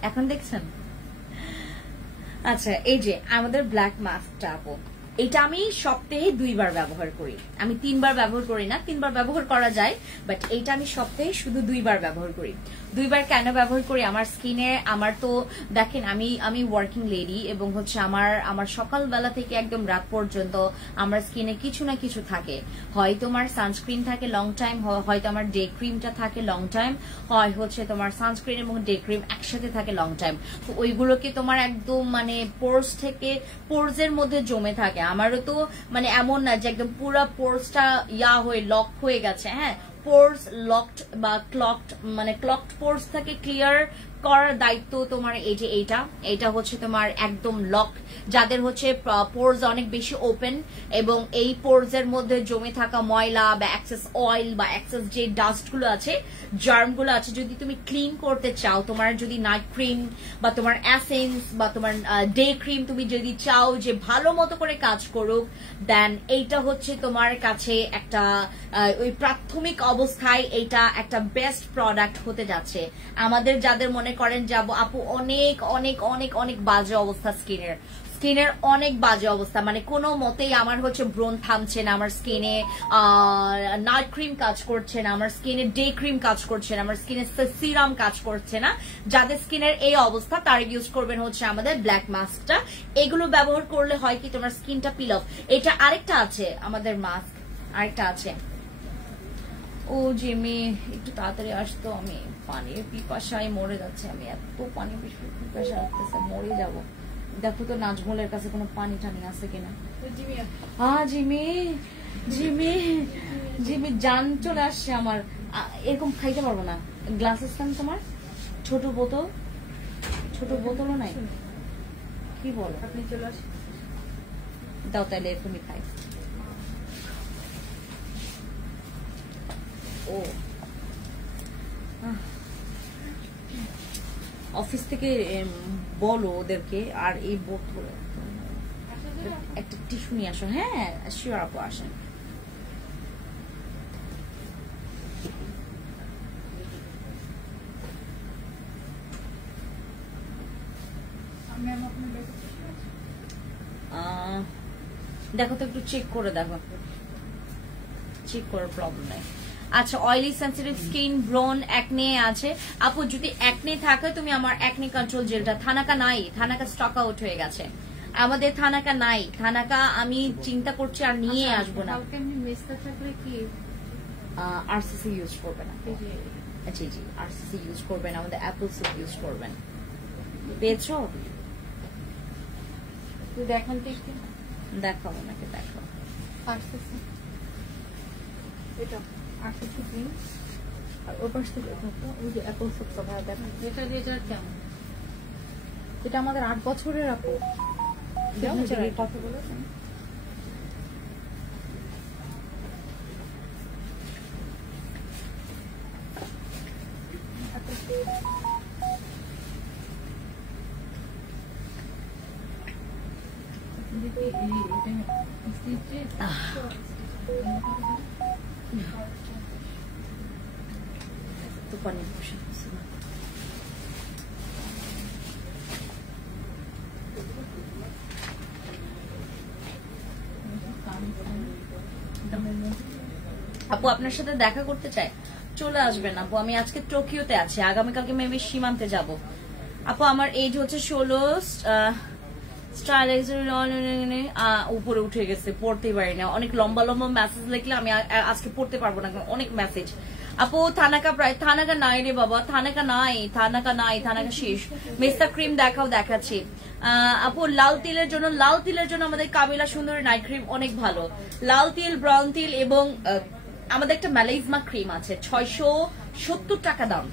এখন দেখছেন? আচ্ছা এই যে আমাদের ব্ল্যাক মাস্কটা আপু, এটা আমি সপ্তাহে 2বার ব্যবহার করি। আমি 3বার ব্যবহার করি না, 3বার ব্যবহার করা যায়, বাট এইটা আমি সপ্তাহে শুধু 2বার ব্যবহার করি। 2বার কেন ব্যবহার করি? আমার স্কিনে, আমার তো দেখেন আমি ওয়ার্কিং লেডি, এবং হচ্ছে আমার সকালবেলা থেকে একদম রাত পর্যন্ত আমার স্কিনে কিছু না কিছু থাকে। হয়তো আমার সানস্ক্রিন থাকে লং টাইম, হয়তো আমার ডে ক্রিমটা থাকে লং টাইম, হয় হচ্ছে তোমার সানস্ক্রিন এবং ডে ক্রিম একসাথে থাকে লং টাইম। তো ওইগুলোকে তোমার একদম মানে পোর্সের মধ্যে জমে থাকে। আমারও তো মানে এমন না যে একদম পুরো পোর্সটা হয়ে লক হয়ে গেছে। হ্যাঁ, পোর্স লকড বা ক্লকড, মানে ক্লকড পোর্স থেকে ক্লিয়ার করার দায়িত্ব তোমার। এই যে এইটা হচ্ছে তোমার একদম লক, যাদের হচ্ছে পোর্স অনেক বেশি ওপেন এবং এই পোর্স এর মধ্যে জমে থাকা ময়লা বা এক্সেস অয়েল বা এক্সেস যে ডাস্ট গুলো আছে, জার্ম গুলো আছে, যদি তুমি ক্লিন করতে চাও, তোমার যদি নাইট ক্রিম বা তোমার এসেন্স বা তোমার ডে ক্রিম তুমি যদি চাও যে ভালো মতো করে কাজ করুক, দেন এইটা হচ্ছে তোমার কাছে একটা ওই প্রাথমিক অবস্থায় এইটা একটা বেস্ট প্রোডাক্ট হতে যাচ্ছে। আমাদের যাদের মনে করেন যাব আপু অনেক অনেক অনেক অনেক বাজে অবস্থা স্কিনের, স্কিনের অনেক বাজে অবস্থা, মানে কোনো মতেই আমার হচ্ছে ব্রণ থামছে না, আমার স্কিনে নাইট ক্রিম কাজ করছে না, আমার স্কিনে ডে ক্রিম কাজ করছে না, আমার স্কিনে সিরাম কাজ করছে না। যাদের স্কিনের এই অবস্থা তারা ইউজ করবেন হচ্ছে আমাদের ব্ল্যাক মাস্কটা। এগুলো ব্যবহার করলে হয় কি তোমার স্কিনটা পিল অফ। এটা আরেকটা আছে আমাদের মাস্ক, আরেকটা আছে। ও জিমি একটু তাড়াতাড়ি আসতো, আমি পানির পিপাসায় মরে যাচ্ছে, আমি এত পানি পিপাসা লাগতেছে, মরে যাব। দেখো তো নাজমুলের কাছে কোনো পানি টানি আছে কিনা। হ্যাঁ জিমি, জিমি, জিমি জান চলে আসছে আমার। এরকম খাইতে পারবো না। গ্লাসেস কেন তোমার? ছোট বোতল, ছোট বোতলও নাই? কি বলো? আপনি চলে আসেন, দাও তাহলে এরকমই খাই। ও অফিস থেকে বলো ওদেরকে, আর এই বোতল একটা টিস্যু নিয়ে আসো। হ্যাঁ শিওর আপু আসেন। দেখো তো একটু চেক করে দেখো, চেক করার প্রবলেম নাই। আচ্ছা অয়েলি সেন্সিটিভ স্কিন, ব্রন, অ্যাকনে আছে আপু। যদি অ্যাকনে থাকে তুমি আমার অ্যাকনে কন্ট্রোল জেলটা, থানাকা নাই, থানাকা স্টক আউট হয়ে গেছে আমাদের, থানাকা নাই, থানাকা আমি চিন্তা করছি আর নিয়ে আসবো না। আরসিসি ইউজ করবে না, জি জি আরসিসি ইউজ করবেন, আমাদের অ্যাপল সিড ইউজ করবেন। পেয়েছো? দেখান তো একটু, দেখাও ওনাকে, দেখাও। আরসিসি এটা আরসিসি ক্রিম, আর ওপাশ থেকে ওই যে অ্যাপল সিডটা ভাই দেখেন, এটা রেজাল্ট কেমন? এটা আমাদের 8 বছরের আপু। কথা বলেছেন তো পানি বসে গেছে না। আপু আপনার সাথে দেখা করতে চাই, চলে আসবেন আপু। আমি আজকে টোকিওতে আছি, আগামীকালকে মেবি সীমান্তে যাব আপু। আমার এজ হচ্ছে 16, স্টাইলাইজার উপরে উঠে গেছে, পড়তেই পারি না। অনেক লম্বা লম্বা মেসেজ লিখলে আমি আজকে পড়তে পারবো না, অনেক মেসেজ। আপু থানাকা প্রায়, থানাকা নাই রে বাবা, থানাকা নাই, থানাকা নাই, থানাকা শেষ। মেস্তা ক্রিম দেখাও, দেখাচ্ছি আপু। লাল তিলের জন্য, লাল তিলের জন্য আমাদের কাবিলা সুন্দরী নাইট ক্রিম অনেক ভালো। লাল তিল, ব্রাউন তিল এবং আমাদের একটা ম্যালেজমা ক্রিম আছে 670 টাকা দাম।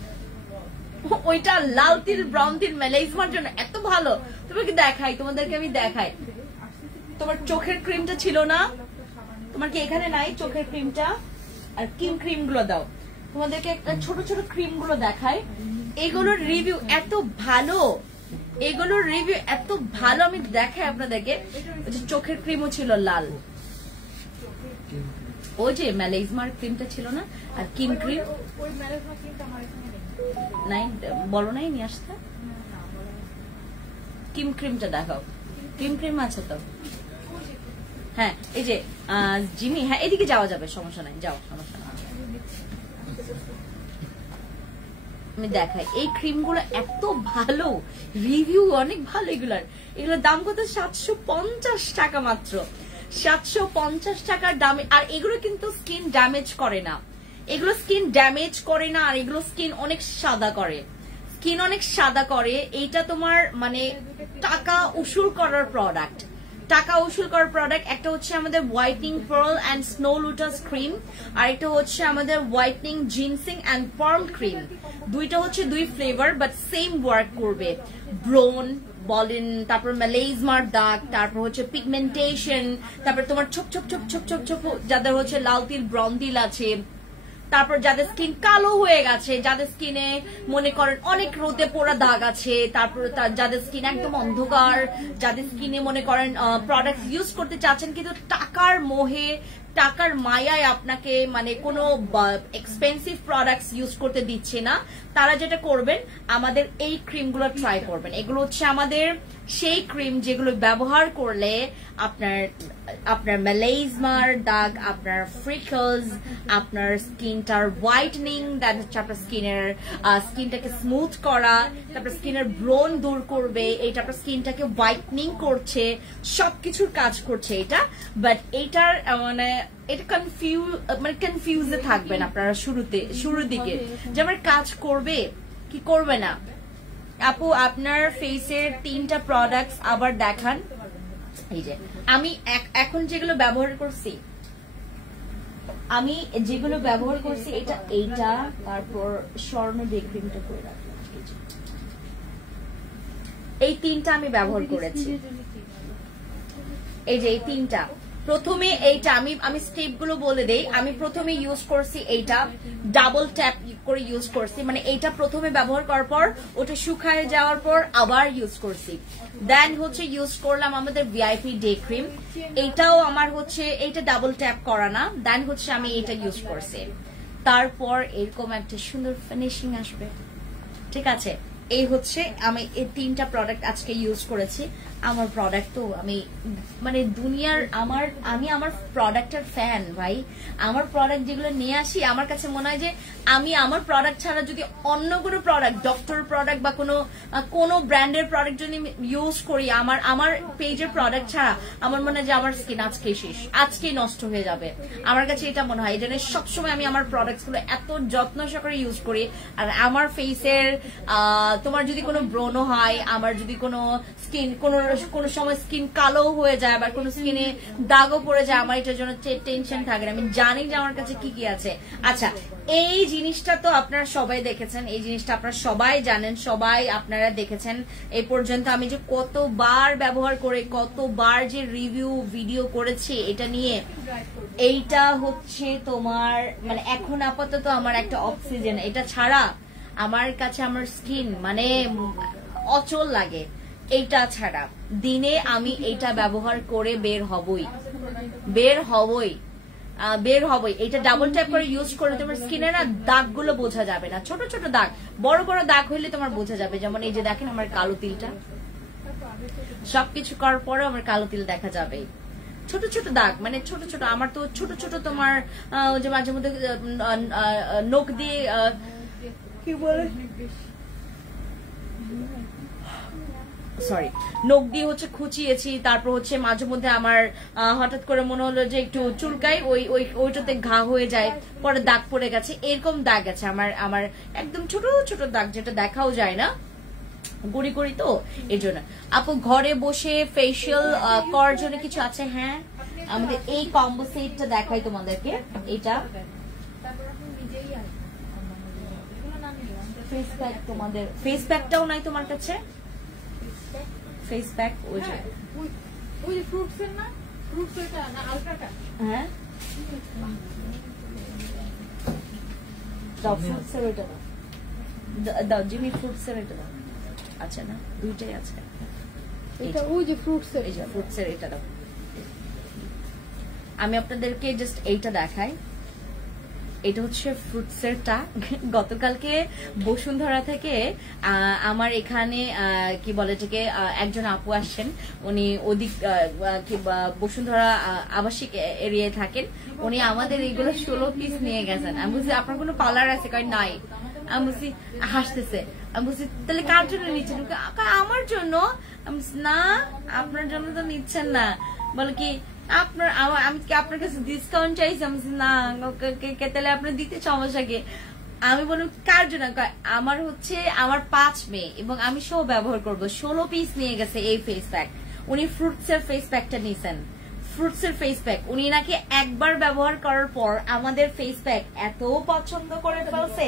ওইটা লাল তিল, ব্রাউন তিল, ম্যালেজমার জন্য এত ভালো। তোমাকে দেখাই, তোমাদেরকে আমি দেখাই। তোমার চোখের ক্রিমটা ছিল না, তোমার কি এখানে নাই চোখের ক্রিমটা? আর কিং ক্রিম গুলো দাও, তোমাদেরকে একটা ছোট ছোট ক্রিম গুলো দেখাই। এগুলোর রিভিউ এত ভালো, এগুলোর রিভিউ এত ভালো, আমি দেখাই আপনাদেরকে। চোখের ক্রিমও ছিল লাল, ওই যে ম্যালেজমার ক্রিমটা ছিল না, আর কিং ক্রিম নাই, বলো নাই নিয়ে আসতে। কিম ক্রিমটা দেখাও, কিম ক্রিম আছে তো? হ্যাঁ এই যে জিমি, হ্যাঁ এদিকে যাওয়া যাবে, সমস্যা নাই, যাও, সমস্যা নাই। আমি দেখাই, এই ক্রিম গুলো এত ভালো, রিভিউ অনেক ভালো এগুলার। এগুলোর দাম কত? 750 টাকা মাত্র, 750 টাকার দামে। আর এগুলো কিন্তু স্কিন ড্যামেজ করে না, এগুলো স্কিন ড্যামেজ করে না, আর এগুলো স্কিন অনেক সাদা করে, স্কিন অনেক সাদা করে। এইটা তোমার মানে টাকা উসুল করার প্রোডাক্ট, টাকা উসুল করার প্রোডাক্ট। একটা হচ্ছে আমাদের whitening pearl and snow lotus cream, আর একটা হচ্ছে আমাদের whitening ginseng and pearl cream. দুইটা হচ্ছে দুই ফ্লেভার, বাট সেম ওয়ার্ক করবে। ব্রোন বলেন, তারপর ম্যালেজমার দাগ, তারপর হচ্ছে পিগমেন্টেশন, তারপর তোমার ছোপ ছোপ ছোপ ছোপ ছোপ ছোপ যাদের হচ্ছে লাল তিল, ব্রাউন তিল আছে, তারপর যাদের স্কিন কালো হয়ে গেছে, যাদের স্কিনে মনে করেন অনেক রোদে পোড়া দাগ আছে, তারপর যাদের স্কিন একদম অন্ধকার, যাদের স্কিনে মনে করেন প্রোডাক্ট ইউজ করতে চাচ্ছেন কিন্তু টাকার মোহে, টাকার মায়ায় আপনাকে মানে কোনো এক্সপেন্সিভ প্রোডাক্টস ইউজ করতে দিচ্ছে না, তারা যেটা করবেন আমাদের এই ক্রিমগুলো ট্রাই করবেন। এগুলো হচ্ছে আমাদের সেই ক্রিম যেগুলো ব্যবহার করলে আপনার মেলাজমার দাগ, আপনার ফ্রিকলস, আপনার স্কিনটার হোয়াইটনিং, দেন হচ্ছে আপনার স্কিনটাকে স্মুথ করা, তারপর স্কিনের ব্রোন দূর করবে, এটা আপনার স্কিনটাকে হোয়াইটনিং করছে, সবকিছুর কাজ করছে এটা। বাট এটার মানে এটা কনফিউজে থাকবেন আপনারা শুরুর দিকে যে আমার কাজ করবে কি করবে না। আপু আপনার ফেসের 3টা প্রোডাক্টস আবার দেখান। এই যে আমি এখন যেগুলো ব্যবহার করছি, এইটা তারপর স্বর্ণ ডে ক্রিমটা করে রাখলাম। এই 3টা আমি ব্যবহার করেছি। এই যে এই 3টা, প্রথমে এইটা আমি স্টেপ গুলো বলে দেই। আমি প্রথমে ইউজ করছি এইটা, ডাবল ট্যাপ করে ইউজ করছি, মানে এইটা প্রথমে ব্যবহার করার পর ওটা শুকায় যাওয়ার পর আবার ইউজ করছি। দেন হচ্ছে ইউজ করলাম আমাদের ভিআইপি ডে ক্রিম, এইটাও আমার হচ্ছে এইটা ডাবল ট্যাপ করা না। দেন হচ্ছে আমি এইটা ইউজ করছি, তারপর এরকম একটা সুন্দর ফিনিশিং আসবে। ঠিক আছে, এই হচ্ছে আমি এই 3টা প্রোডাক্ট আজকে ইউজ করেছি। আমার প্রোডাক্ট তো আমি মানে দুনিয়ার আমি আমার প্রোডাক্টের ফ্যান ভাই। আমার প্রোডাক্ট যেগুলো নিয়ে আসি, আমার কাছে মনে হয় যে আমি আমার প্রোডাক্ট ছাড়া যদি অন্য কোনো প্রোডাক্ট, ডক্টর প্রোডাক্ট বা কোনো ব্র্যান্ডের প্রোডাক্ট যদি ইউজ করি, আমার পেজের প্রোডাক্ট ছাড়া, আমার মনে হয় যে আমার স্কিন আজকে শেষ, আজকেই নষ্ট হয়ে যাবে। আমার কাছে এটা মনে হয়, এই জন্য সবসময় আমি আমার প্রোডাক্ট গুলো এত যত্ন সহকারে ইউজ করি। আর আমার ফেসের তোমার যদি কোনো ব্রণ হয়, আমার যদি কোনো স্কিন কোনো সময় স্কিন কালো হয়ে যায়, আবার কোনো স্কিনে দাগও পড়ে যায়, আমার এটার জন্য টেনশন থাকে না। আমি জানি যে আমার কাছে কি কি আছে। আচ্ছা, এই জিনিসটা তো আপনারা সবাই দেখেছেন, এই জিনিসটা আপনারা সবাই জানেন, সবাই আপনারা দেখেছেন এই পর্যন্ত আমি যে কতবার ব্যবহার করে, কতবার যে রিভিউ ভিডিও করেছি এটা নিয়ে। এইটা হচ্ছে তোমার মানে এখন আপাতত আমার একটা অক্সিজেন, এটা ছাড়া আমার কাছে আমার স্কিন মানে অচল লাগে। এইটা ছাড়া দিনে আমি এইটা ব্যবহার করে বের হবই। এটা ডাবল ট্যাপ করে ইউজ করে তোমার স্কিনে না দাগগুলো বোঝা যাবে না, ছোট ছোট দাগ, বড় বড় দাগ হইলে তোমার বোঝা যাবে। যেমন এই যে দেখেন আমার কালো তিলটা, সবকিছু করার পরে আমার কালো তিল দেখা যাবে। ছোট ছোট দাগ মানে ছোট ছোট, আমার তো ছোট ছোট তোমার যে মাঝে মধ্যে নখ দিয়ে কি বলে নখ দিয়ে হচ্ছে খুঁচিয়েছি, তারপর হচ্ছে মাঝে মধ্যে আমার হঠাৎ করে মনে হলো যে একটু চুলকাই, ওইটাতে ঘা হয়ে যায়, পরে দাগ পড়ে গেছে, এরকম দাগ আছে আমার একদম ছোট ছোট দাগ, যেটা দেখাও যায় না, গুড়ি গুড়ি। তো এই জন্য আপু ঘরে বসে ফেসিয়াল করার জন্য কিছু আছে? হ্যাঁ, আমাদের এই কম্বো সেটটা দেখাই তোমাদেরকে। এটা ফেস প্যাক, তোমাদের ফেস প্যাকটাও নাই তোমার কাছে? ফেস প্যাক ওই যে ফ্রুটসের না, ফ্রুটসেরটা না আলট্রাটা? হ্যাঁ, দাও ফ্রুটসের ওইটা দাও, জিমি ফ্রুটসের এটা দাও। আচ্ছা না, দুইটাই আছে। এটা ওই যে ফ্রুটসের, এই যে ফ্রুটসের এটা দাও। আমি আপনাদেরকে জাস্ট এইটা দেখাই। এটা হচ্ছে ফ্রুটসেরটা। গতকালকে বসুন্ধরা থেকে আমার এখানে কি বলে এটাকে একজন আপু আসছেন, উনি ওদিক বসুন্ধরা আবাসিক এরিয়ায় থাকেন, উনি আমাদের এইগুলো 16 পিস নিয়ে গেছেন। আমি বুঝছি আপনার কোনো পার্লার আছে? কয় নাই। আমি বুঝছি হাসতেছে। আমি বুঝছি তাহলে কার জন্য নিচ্ছেন? আমার জন্য। না, আপনার জন্য তো নিচ্ছেন না। বলে কি আমি কি আপনার কাছে ডিসকাউন্ট চাইছি? না, তাহলে আপনার দিতে সমস্যা কি? আমি বললাম কার জন্য? আমার হচ্ছে আমার 5 মেয়ে এবং আমি সব ব্যবহার করব। 16 পিস নিয়ে গেছে এই ফেস প্যাক। উনি ফ্রুটসের ফেস প্যাকটা নিয়েছেন, ফ্রুটসের ফেস প্যাক। উনি নাকি একবার ব্যবহার করার পর আমাদের ফেস প্যাক এত পছন্দ করে ফেলছে।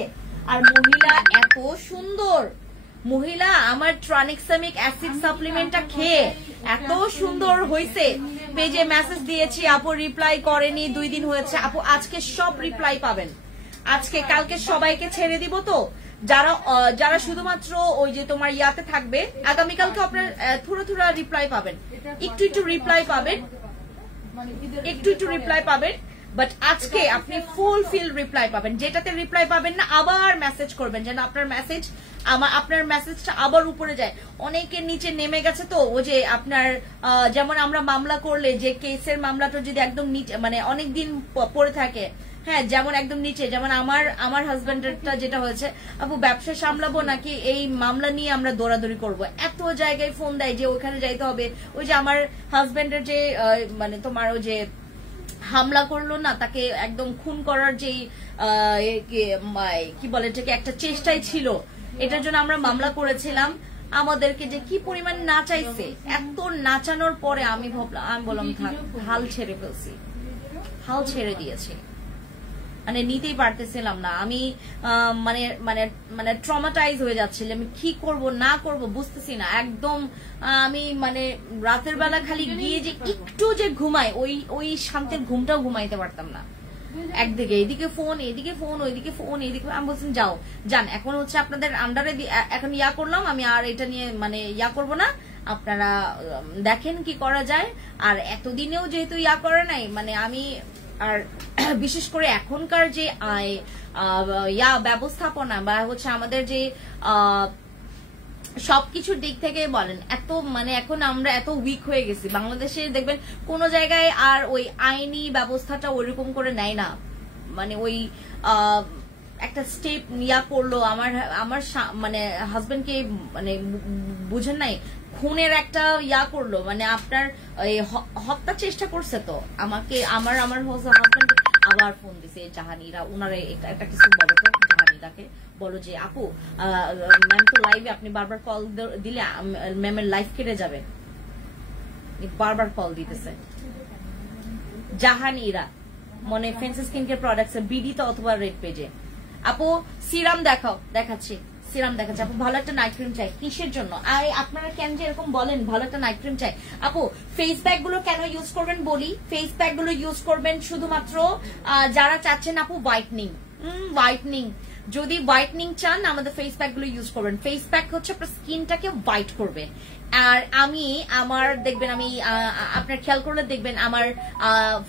আর মহিলা এত সুন্দর, মহিলা আমার ট্রানিক্সামিক অ্যাসিড সাপ্লিমেন্টটা খেয়ে এত সুন্দর হয়েছে। পেজে মেসেজ দিয়েছি, আপু রিপ্লাই করেনি, 2 দিন হয়েছে। আপু আজকে সব রিপ্লাই পাবেন, আজকে কালকে সবাইকে ছেড়ে দিব। তো যারা শুধুমাত্র ওই যে তোমার ইয়াতে থাকবে, আগামীকালকে আপনার থোড়া রিপ্লাই পাবেন, একটু রিপ্লাই পাবেন, একটু রিপ্লাই পাবেন। বাট আজকে আপনি ফুলফিল রিপ্লাই পাবেন। যেটাতে রিপ্লাই পাবেন না আবার মেসেজ করবেন, যেন আপনার মেসেজটা আবার উপরে যায়। অনেকের নিচে নেমে গেছে তো, ও যে আপনার যেমন আমরা মামলা করলে যে কেসের মামলাটা যদি একদম নিচে মানে অনেকদিন পড়ে থাকে, হ্যাঁ যেমন একদম নিচে, যেমন আমার হাজবেন্ডেরটা যেটা হয়েছে, আপু ব্যবসা সামলাবো নাকি এই মামলা নিয়ে আমরা দৌড়াদৌড়ি করব, এত জায়গায় ফোন দেয় যে ওখানে যাইতে হবে। ওই যে আমার হাজবেন্ডের যে মানে তোমার ওই যে হামলা করলো না, তাকে একদম খুন করার যে কি বলে এটাকে একটা চেষ্টাই ছিল, এটার জন্য আমরা মামলা করেছিলাম। আমাদেরকে যে কি পরিমাণ নাচাইছে, এত নাচানোর পরে আমি বললাম থাক, হাল ছেড়ে ফেলছি, হাল ছেড়ে দিয়েছি, মানে নিতেই পারতেছিলাম না আমি। মানে মানে মানে ট্রমাটাইজ হয়ে যাচ্ছিল, আমি কি করব না করব বুঝতেছি না একদম। আমি মানে রাতের বেলা খালি গিয়ে যে একটু যে ঘুমাই, ওই শান্তির ঘুমটাও ঘুমাইতে পারতাম না। একদিকে এদিকে ফোন, এদিকে ফোন, ওইদিকে ফোন, এদিকে। আমি বলছেন যান, এখন হচ্ছে আপনাদের আন্ডারে এখন ইয়া করলাম, আমি আর এটা নিয়ে মানে ইয়া করব না, আপনারা দেখেন কি করা যায়। আর এতদিনেও যেহেতু ইয়া করে নাই, মানে আমি আর বিশেষ করে এখনকার যে ব্যবস্থাপনা বা হচ্ছে আমাদের যে সবকিছুর দিক থেকে বলেন, এত মানে এখন আমরা এত উইক হয়ে গেছি। বাংলাদেশে দেখবেন কোন জায়গায় আর ওই আইনি ব্যবস্থাটা ওইরকম করে নেয় না, মানে ওই একটা স্টেপ ইয়া করলো। আমার মানে হাজবেন্ডকে মানে বুঝেন নাই, খুনের একটা ইয়া করলো, মানে আপনার হত্যা চেষ্টা করছে। তো আমাকে আমার হাজবেন্ড আবার ফোন দিছে জাহানিরা, ওনারা একটা কিছু বলো তো, জাহানিরাকে বলো যে আপু ম্যাম তো লাইভে, আপনি বারবার কল দিলে ম্যামের লাইভ কেটে যাবে। বারবার কল দিতেছে জাহানিরা, মানে ফেন্সি স্কিন কেয়ার প্রোডাক্টস বিডিতে অথবা রেড পেজে। আপু সিরাম দেখাচ্ছি, সিরাম দেখাচ্ছি। আপু ভালো একটা নাইট ক্রিম চাই, কিসের জন্য? আপনারা কেন যে এরকম বলেন ভালো একটা নাইট ক্রিম চাই? আপু ফেস প্যাক গুলো কেন ইউজ করবেন বলি। ফেস প্যাক গুলো ইউজ করবেন শুধুমাত্র যারা চাচ্ছেন আপু হোয়াইটনিং, যদি হোয়াইটনিং চান আমাদের ফেস প্যাক গুলো ইউজ করবেন। ফেস প্যাক হচ্ছে আপনার স্কিনটাকে হোয়াইট করবে। আর আমার দেখবেন, আমি আপনার খেয়াল করলে দেখবেন আমার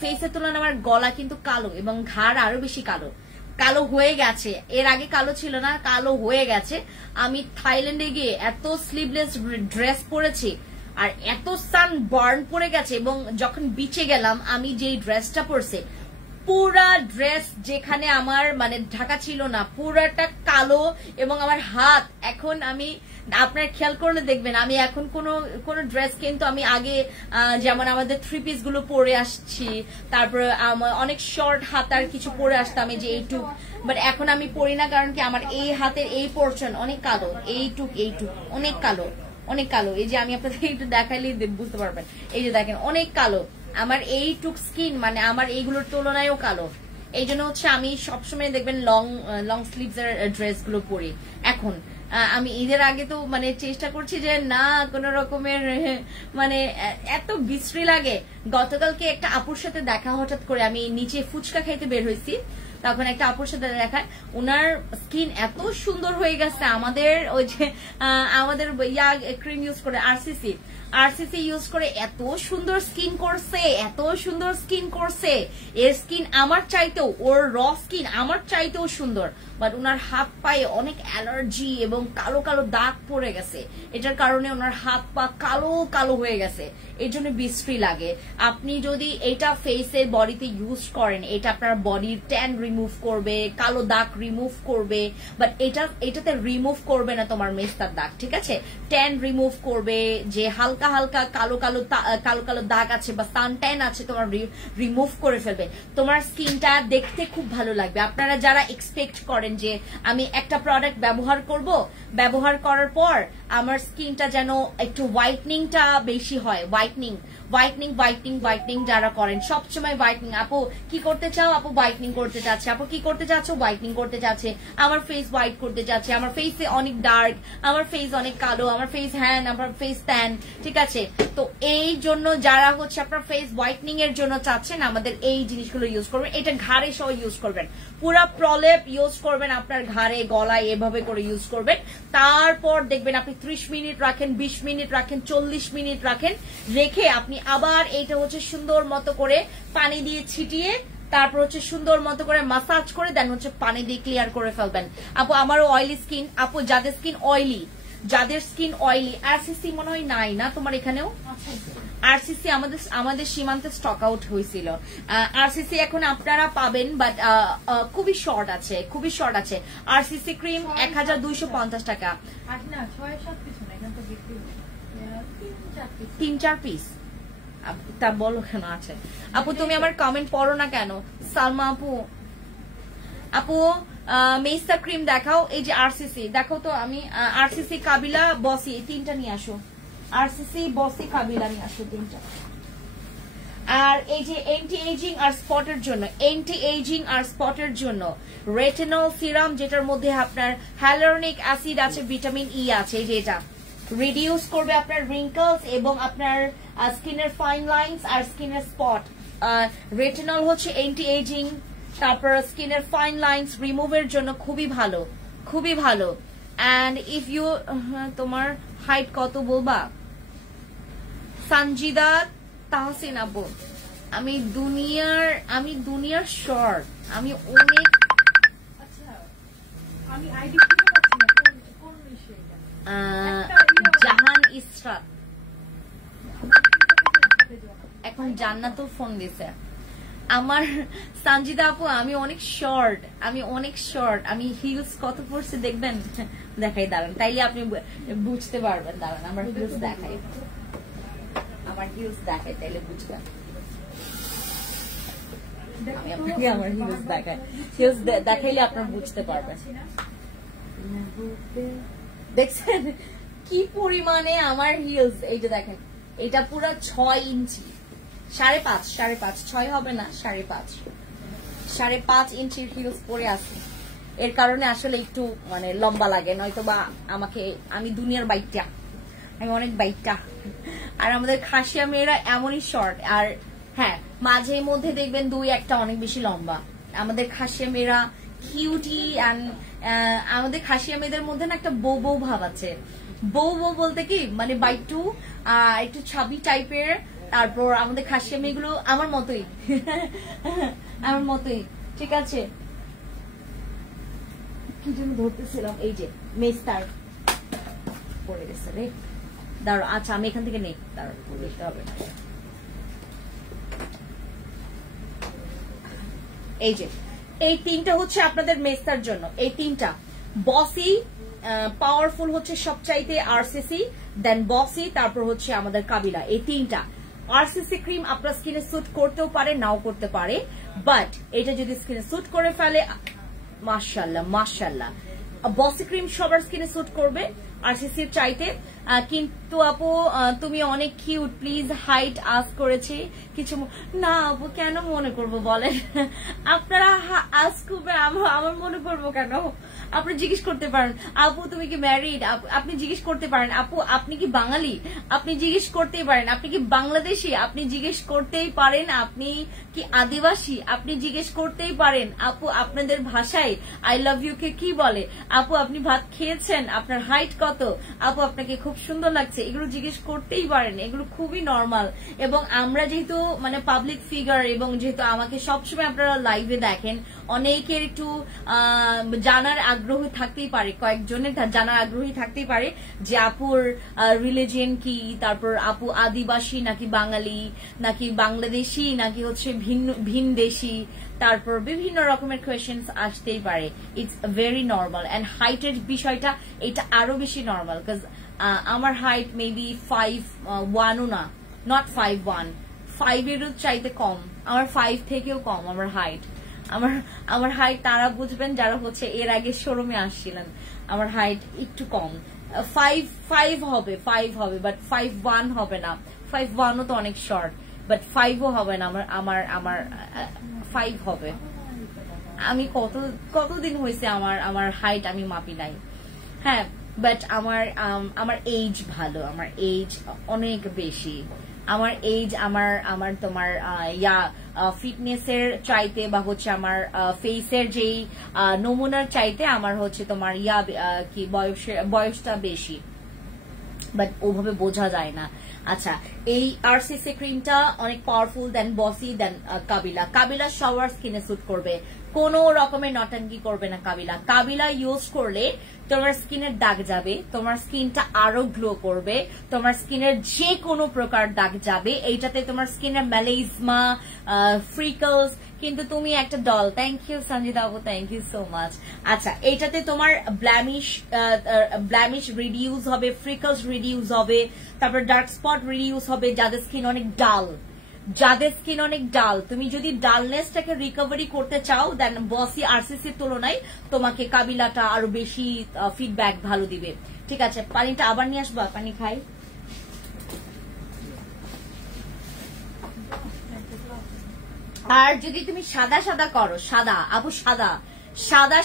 ফেসের তুলনায় আমার গলা কিন্তু কালো এবং ঘাড় আরো বেশি কালো হয়ে গেছে। এর আগে কালো ছিল না, কালো হয়ে গেছে। আমি থাইল্যান্ডে গিয়ে এত স্লিভলেস ড্রেস পরেছি আর এত সান বার্ন পড়ে গেছে, এবং যখন বিচে গেলাম আমি যেই ড্রেসটা পরছি, পুরা ড্রেস যেখানে আমার মানে ঢাকা ছিল না, পুরাটা কালো। এবং আমার হাত এখন আমি আপনার খেয়াল করলে দেখবেন, আমি এখন কোনো ড্রেস কিন্তু আমি আগে যেমন আমাদের 3 পিস গুলো পরে আসছি, তারপরে অনেক শর্ট হাতার কিছু পরে আসতাম, এই যে এইটুক, বাট এখন আমি পরি না। কারণ কি আমার এই হাতের এই পোর্শন অনেক কালো, এইটুক অনেক কালো। এই যে আমি আপনাদের একটু দেখাইলেই বুঝতে পারবেন, এই যে দেখেন অনেক কালো আমার এইটুক স্কিন, মানে আমার এইগুলোর তুলনায়ও কালো। এই জন্য হচ্ছে আমি সবসময় দেখবেন লং স্লিভস এর ড্রেস গুলো পরি। এখন আমি ঈদের আগে তো মানে চেষ্টা করছি যে না কোন রকমের মানে এত বিশ্রী লাগে। গতকালকে একটা আপুর সাথে দেখা, হঠাৎ করে আমি নিচে ফুচকা খাইতে বের হয়েছি, তখন একটা আপুর সাথে দেখায়, ওনার স্কিন এত সুন্দর হয়ে গেছে। আমাদের ওই যে আমাদের ইয়া ক্রিম ইউজ করে আরসিসি ইউজ করে এত সুন্দর স্কিন করছে, এর স্কিন আমার চাইতেও, ওর র স্কিন আমার চাইতেও সুন্দর। বাট ওনার হাত পায়ে অনেক অ্যালার্জি এবং কালো দাগ পড়ে গেছে। এটার কারণে ওনার হাত পা কালো হয়ে গেছে, এই জন্য বিশ্রী লাগে। আপনি যদি এটা ফেসে বডিতে ইউজ করেন, এটা আপনার বডির ট্যান রিমুভ করবে, কালো দাগ রিমুভ করবে, বাট এটাতে রিমুভ করবে না তোমার মেস্তার দাগ, ঠিক আছে? ট্যান রিমুভ করবে, যে হালকা কালো দাগ আছে বা সান ট্যান আছে তোমার রিমুভ করে ফেলবে। তোমার স্কিনটা দেখতে খুব ভালো লাগবে। আপনারা যারা এক্সপেক্ট করেন যে আমি একটা প্রোডাক্ট ব্যবহার করার পর আমার স্কিনটা যেন একটু হোয়াইটনিংটা বেশি হয়, হোয়াইটনিং যারা করেন সবসময় হোয়াইটনিং, আপু কি করতে চাও, আপু হোয়াইটনিং করতে চাচ্ছে, আপু কি করতে চাচ্ছ, হোয়াইটনিং করতে চাচ্ছে, আমার ফেস হোয়াইট করতে চাচ্ছে, আমার ফেসে অনেক ডার্ক, আমার ফেস অনেক কালো, আমার ফেস আমার ফেস ট্যান, ঠিক আছে? তো এই জন্য যারা হচ্ছে আপনার ফেস হোয়াইটনিং এর জন্য চাচ্ছেন, আমাদের এই জিনিসগুলো ইউজ করবেন। এটা ঘাড়ে সহ ইউজ করবেন, পুরা প্রলেপ ইউজ করবেন, আপনার ঘাড়ে গলায় এভাবে করে ইউজ করবেন। তারপর দেখবেন আপনি 30 মিনিট রাখেন, 20 মিনিট রাখেন, 40 মিনিট রাখেন, রেখে আপনি আবার এইটা হচ্ছে সুন্দর মতো করে পানি দিয়ে ছিটিয়ে তারপর হচ্ছে সুন্দর মতো করে মাসাজ করে দেন হচ্ছে পানি দিয়ে ক্লিয়ার করে ফেলবেন। আপু আমারও অয়েলি স্কিন, আপু যাদের স্কিন অয়েলি আরসিসি মনে হয় নাই না তোমার এখানেও? আরসিসি আমাদের সীমান্তে স্টক আউট হয়েছিল। আরসিসি এখন আপনারা পাবেন, বাট খুবই শর্ট আছে। আরসিসি ক্রিম 1250 টাকা, 3-4 পিস। তা বলো কেন আছে? আপু তুমি আমার কমেন্ট পড়ো না কেন? সালমা আপু মেসা ক্রিম দেখাও। এই যে আরসিসি দেখো তো, আমি আরসিসি কাবিলা বসি এই 3টা নিয়ে আসো। আরসিসি বসি কাবিলা নিয়ে আসো 3টা। আর এই যে এন্টি এজিং আর স্পটের জন্য রেটিনল সিরাম, যেটার মধ্যে আপনার হ্যালুরনিক অ্যাসিড আছে, ভিটামিন ই আছে। এই যে এটা রিডিউস করবে আপনার রিঙ্কলস এবং আপনার স্কিনের ফাইন লাইনস আর স্কিনের স্পট। রেটিনল হচ্ছে এন্টি এজিং, তারপর স্কিনের ফাইন লাইনস রিমুভের জন্য খুবই ভালো। অ্যান্ড ইফ ইউ, তোমার হাইট কত বলবা? সঞ্জিদা তাহসিন আপু, আমি দুনিয়ার শর্ট, আমি অনেক জাহান ইসরাত এখন জান্নাতুল ফোন দিছে আমার। সঞ্জিদা আপু আমি অনেক শর্ট, আমি হিলস কত পড়ছে দেখবেন? দেখাই দাঁড়ান, তাইলে আপনি বুঝতে পারবেন। দাঁড়ান আমার হিলস দেখাই, তাইলে বুঝবেন। আমি আপনাকে আমার হিলস দেখাইলে আপনার বুঝতে পারবেন। দেখছেন কি পরিমাণে আমার হিলস? এই যে দেখেন, এটা পুরো 6 ইঞ্চি, 5.5 6 হবে না, 5.5 ইঞ্চির হিলস পরে আছে। এর কারণে আসলে একটু মানে লম্বা লাগে, নয়তো বা আমি দুনিয়ার বাইকটা, আমি অনেক বাইকটা। আর আমাদের খাসিয়া মেয়েরা এমনই শর্ট, আর হ্যাঁ মাঝে মধ্যে দেখবেন 2-1টা অনেক বেশি লম্বা। আমাদের খাসিয়া মেয়েরা কিউটি, আমাদের খাসিয়া মেয়েদের মধ্যে না একটা বউ ভাব আছে। বউ বলতে কি মানে বাইটু, একটু ছাবি টাইপের। তারপর আমাদের খাসিয়া মেয়েগুলো আমার মতোই ঠিক আছে। কি জন্য ধরতেছিলাম? এই যে মেস্তার পড়ে গেছে রে, দাঁড়ো। আচ্ছা আমি এখান থেকে নেই, দাঁড়ো দেখতে হবে। এই যে এই 3টা হচ্ছে আপনাদের মেস্তার জন্য। এই 3টা বসি পাওয়ারফুল হচ্ছে সবচাইতে, আরসিসি, দেন বসি, তারপর হচ্ছে আমাদের কাবিলা। এই 3টা আরসিসি ক্রিম আপনার স্কিনে স্যুট করতেও পারে, নাও করতে পারে, বাট এটা যদি স্কিনে স্যুট করে ফেলে মাশাআল্লাহ। বসি ক্রিম সবার স্কিনে স্যুট করবে আরসিসির চাইতে। কিন্তু আপু তুমি অনেক কিউট, প্লিজ হাইট আস্ক করেছি কিছু না। আপু কেন মনে করবো বলেন? আপনারা আস্ক করবে, আমার মনে করবো কেন? আপনি জিজ্ঞেস করতে পারেন আপু তুমি কি ম্যারিড, আপনি জিজ্ঞেস করতে পারেন আপু আপনি কি বাঙালি, আপনি জিজ্ঞেস করতেই পারেন আপনি কি বাংলাদেশি, আপনি জিজ্ঞেস করতেই পারেন আপনি কি আদিবাসী, আপনি জিজ্ঞেস করতেই পারেন আপু আপনাদের ভাষায় আই লাভ ইউ কে কি বলে, আপু আপনি ভাত খেয়েছেন, আপনার হাইট কত, আপু আপনাকে খুব সুন্দর লাগছে। এগুলো জিজ্ঞেস করতেই পারেন, এগুলো খুবই নর্মাল। এবং আমরা যেহেতু মানে পাবলিক ফিগার, এবং যেহেতু আমাকে সবসময় আপনারা লাইভে দেখেন, অনেকের একটু জানার আগ্রহ থাকতেই পারে, কয়েকজনের জানার আগ্রহী থাকতেই পারে যে আপুর রিলিজিয়ন কি, তারপর আপু আদিবাসী নাকি বাঙালি, নাকি বাংলাদেশি, নাকি হচ্ছে ভিনদেশি, তারপর বিভিন্ন রকমের কোয়েশ্চেন্স আসতেই পারে। It's very normal. অ্যান্ড হাইটের বিষয়টা এটা আরো বেশি নর্মাল, বিকজ আমার হাইট মেবি 5'1" না, নট 5'1", 5-এরও চাইতে কম, আমার 5 থেকেও কম আমার হাইট। আমার হাইট তারা বুঝবেন যারা হচ্ছে এর আগে শোরুমে আসছিলেন। আমার হাইট একটু কম, 5 হবে, বাট 5'1" হবে না। 5'1" তো অনেক শর্ট, বাট 5ও হবে না। আমার 5 হবে। আমি কতদিন হয়েছে আমার হাইট আমি মাপি নাই। হ্যাঁ, বাট আমার এজ ভালো, আমার এজ অনেক বেশি। আমার এজ আমার তোমার ফিটনেসের চাইতে বা হচ্ছে আমার ফেসের যেই নমুনার চাইতে আমার হচ্ছে তোমার কি বয়সটা বেশি, বাট ওভাবে বোঝা যায় না। আচ্ছা, এই আরসিসি ক্রিমটা অনেক পাওয়ারফুল দেন বসি দেন কাবিলা। কাবিলা সবার স্কিনে স্যুট করবে, কোনো রকমের নটাঙ্গি করবে না কাবিলা। কাবিলা ইউজ করলে তোমার স্কিনের দাগ যাবে, তোমার স্কিনটা আরো গ্লো করবে, তোমার স্কিনের যে কোনো প্রকার দাগ যাবে। এইটাতে তোমার স্কিনের ম্যালেজমা, ফ্রিকলস, কিন্তু তুমি একটা doll. Thank you Sanjita Babu, thank you so much. আচ্ছা, এইটাতে তোমার ব্ল্যামিশ রিডিউস হবে, ফ্রিকলস রিডিউস হবে, তারপর ডার্ক স্পট রিডিউস হবে। যাদের স্কিন অনেক ডাল, তুমি যদি ডালনেসটাকে রিকভারি করতে চাও, দেন বসি আরসিসির তুলনায় তোমাকে কাবিলাটা আরো বেশি ফিডব্যাক ভালো দিবে। ঠিক আছে, পানিটা আবার নিয়ে আসবা, পানি খাই। আর যদি তুমি সাদা সাদা করো,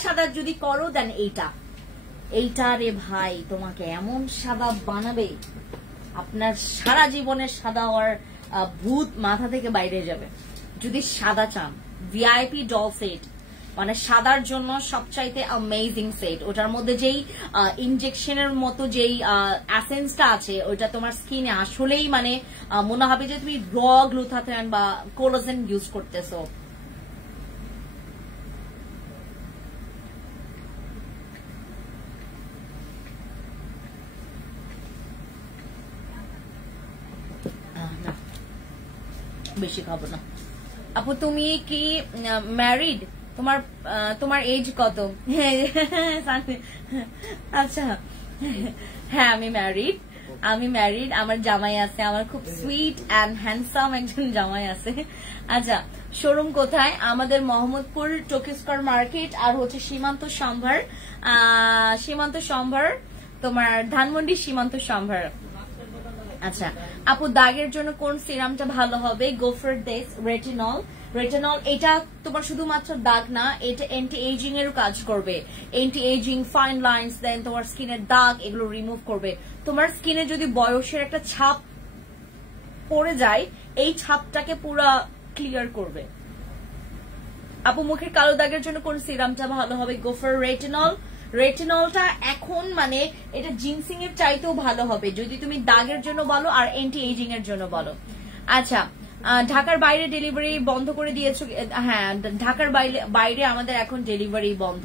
সাদা যদি করো, দেন এইটা রে ভাই তোমাকে এমন সাদা বানাবে, আপনার সারা জীবনের সাদা হওয়ার ভূত মাথা থেকে বাইরে যাবে। যদি সাদা চান, ভিআইপি ডল সেট মানে সাদার জন্য সবচাইতে অ্যামেজিং সেট। ওটার মধ্যে যেই ইনজেকশনের মতো যেই অ্যাসেন্সটা আছে, ওইটা তোমার স্কিনে আসলেই মানে মনে হবে যে তুমি র গ্লুথাথিয়ন বা কোলাজেন ইউজ করতেছো। বেশি খাবো না। আপু তুমি কি ম্যারিড? তোমার এজ কত? আচ্ছা, হ্যাঁ আমি ম্যারিড। আমার জামাই আছে, আমার খুব সুইট অ্যান্ড হ্যান্ডসাম একজন জামাই আছে। আচ্ছা, শোরুম কোথায়? আমাদের মোহাম্মদপুর টোকিস্কর মার্কেট, আর হচ্ছে সীমান্ত সম্ভার, তোমার ধানমন্ডি সীমান্ত সম্ভার। আচ্ছা আপু, দাগের জন্য কোন সিরামটা ভালো হবে? Go for this retinol. এটা তোমার শুধুমাত্র দাগ না, এটা অ্যান্টি এজিং এরও কাজ করবে। অ্যান্টি এজিং, ফাইন লাইনস, দেন তোমার স্কিনের দাগ এগুলো রিমুভ করবে। তোমার স্কিনে যদি বয়সের একটা ছাপ পড়ে যায়, এই ছাপটাকে পুরো ক্লিয়ার করবে। আপু, মুখের কালো দাগের জন্য কোন সিরামটা ভালো হবে? গো ফর রেটিনলটা এখন মানে এটা জিনসিং এর চাইতেও ভালো হবে যদি তুমি দাগের জন্য বলো আর অ্যান্টি এজিং এর জন্য বলো। আচ্ছা, ঢাকার বাইরে ডেলিভারি বন্ধ করে দিয়েছো? হ্যাঁ, ঢাকার বাইরে আমাদের এখন ডেলিভারি বন্ধ।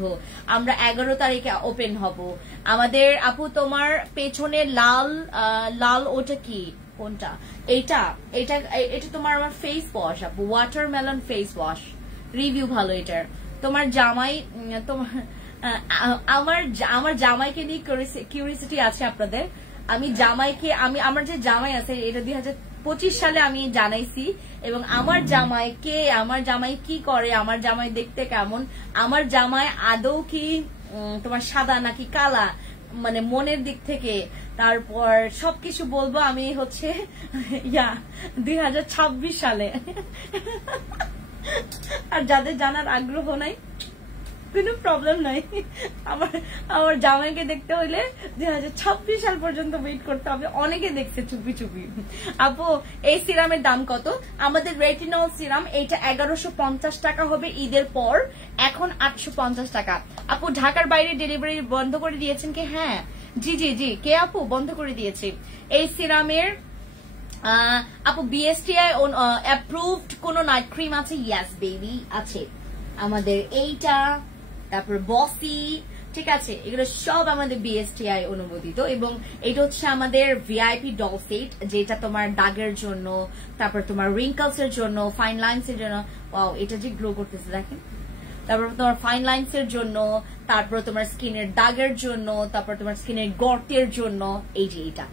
আমরা 11 তারিখে ওপেন হব আমাদের। আপু, তোমার পেছনে লাল ওটা কি, কোনটা? এটা তোমার আমার ফেস ওয়াশ আপু, ওয়াটারমেলন ফেস ওয়াশ, রিভিউ ভালো এটার। তোমার জামাই, আমার জামাইকে নিয়ে কিউরিয়াসিটি আছে আপনাদের। আমার যে জামাই আছে, এটা 2025 সালে আমি জানাইছি, এবং আমার জামাই কি করে, আমার জামাই দেখতে কেমন, আমার জামাই আদৌ কি তোমার সাদা নাকি কালা, মানে মনের দিক থেকে, তারপর সবকিছু বলবো আমি হচ্ছে 2026 সালে। আর যাদের জানার আগ্রহ নাই, কোনো প্রবলেম নাই, আমার জামাইকে দেখতে হইলে 2026 সাল পর্যন্ত ওয়েট করতে হবে। অনেকে দেখছে চুপি চুপি। আপু, এই সিরামের দাম কত? আমাদের রেটিনল সিরাম এইটা 1150 টাকা হবে ঈদের পর, এখন 850 টাকা। আপু, ঢাকার বাইরে ডেলিভারি বন্ধ করে দিয়েছেন কি? হ্যাঁ, জি, কে আপু? বন্ধ করে দিয়েছি এই সিরামের। আপু, বিএসটিআই অ্যাপ্রুভড কোন নাইট ক্রিম আছে? ইয়েস বেবি, আছে আমাদের এইটা, তারপর বসি, ঠিক আছে, এগুলো সব আমাদের বিএসটিআই অনুমোদিত। এবং এটা হচ্ছে আমাদের ভিআইপি ডল সেট, যেটা তোমার দাগের জন্য, তারপর তোমার রিঙ্কলস এর জন্য, ফাইন লাইন্স এর জন্য। ওয়াও, এটা যে গ্লো করতেছে দেখেন। তারপর তোমার ফাইন লাইন্স এর জন্য, তারপর তোমার স্কিনের দাগের জন্য, তারপর তোমার স্কিনের গর্তের জন্য। এই যে এটা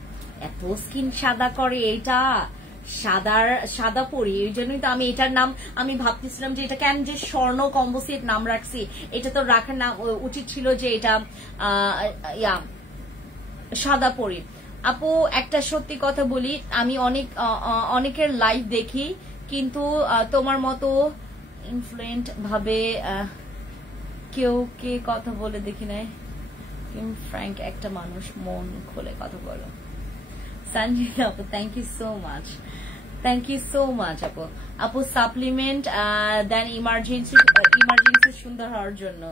এত স্কিন সাদা করে, এইটা সাদা পরি, এই জন্যই তো আমি এটার নাম, আমি ভাবতেছিলাম যে এটা কেন যে স্বর্ণ কম্বো সেট নাম রাখছি। এটা তো রাখার নাম উচিত ছিল যে এটা সাদা পরি। আপু, একটা সত্যি কথা বলি, আমি অনেকের লাইভ দেখি, কিন্তু তোমার মতো ইনফ্লুয়েন্ট ভাবে কেউ কথা বলে দেখি নাই। ফ্র্যাঙ্ক একটা মানুষ, মন খুলে কথা বলো। সঞ্জিতা আপু, থ্যাংক ইউ সো মাচ আপু। সাপ্লিমেন্ট দেন ইমার্জেন্সি সুন্দর হওয়ার জন্য।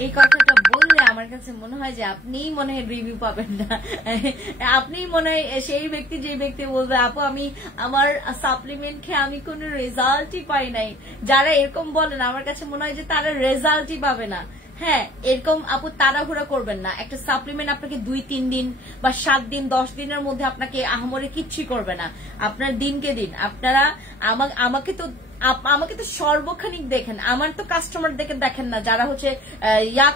এই কথাটা বললে আমার কাছে মনে হয় যে আপনিই মনে হয় রিভিউ পাবেন না, আপনিই মনে হয় সেই ব্যক্তি যে ব্যক্তি বলবে আপু আমি আমার সাপ্লিমেন্ট খেয়ে আমি কোনো রেজাল্টই পাই নাই। যারা এরকম বলেন আমার কাছে মনে হয় যে তারা রেজাল্টই পাবে না। হ্যাঁ, এরকম আপু তাড়াহুড়া করবেন না। একটা সাপ্লিমেন্ট আপনাকে 2-3 দিন বা 7 দিন 10 দিনের মধ্যে আপনাকে আহামরি কিচ্ছুই করবে না। আপনার দিনকে দিন আপনারা আমাকে তো সর্বখানিক দেখেন, আমার তো কাস্টমার দেখেন না, যারা হচ্ছে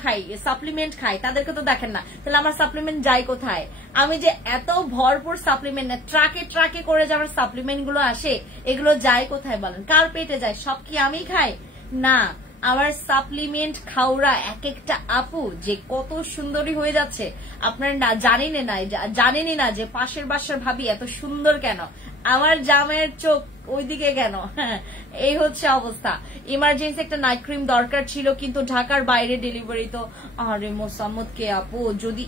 খাই সাপ্লিমেন্ট খায় তাদেরকে তো দেখেন না। তাহলে আমার সাপ্লিমেন্ট যায় কোথায়? আমি যে এত ভরপুর সাপ্লিমেন্ট ট্রাকে করে যে আমার সাপ্লিমেন্ট গুলো আসে, এগুলো যায় কোথায় বলেন? কার পেটে যায়? সব কি আমি খাই? না, আমার সাপ্লিমেন্ট খাওয়া এক একটা আপু যে কত সুন্দরী হয়ে যাচ্ছে আপনার না জানেনই না যে পাশের বাসার ভাবি এত সুন্দর কেন, আমার জামাইয়ের চোখ ওইদিকে কেন। এই হচ্ছে অবস্থা। ইমার্জেন্সি একটা নাইট ক্রিম দরকার ছিল, কিন্তু ঢাকার বাইরে ডেলিভারি। তো আরে মোসাম্মদ কে আপু, যদি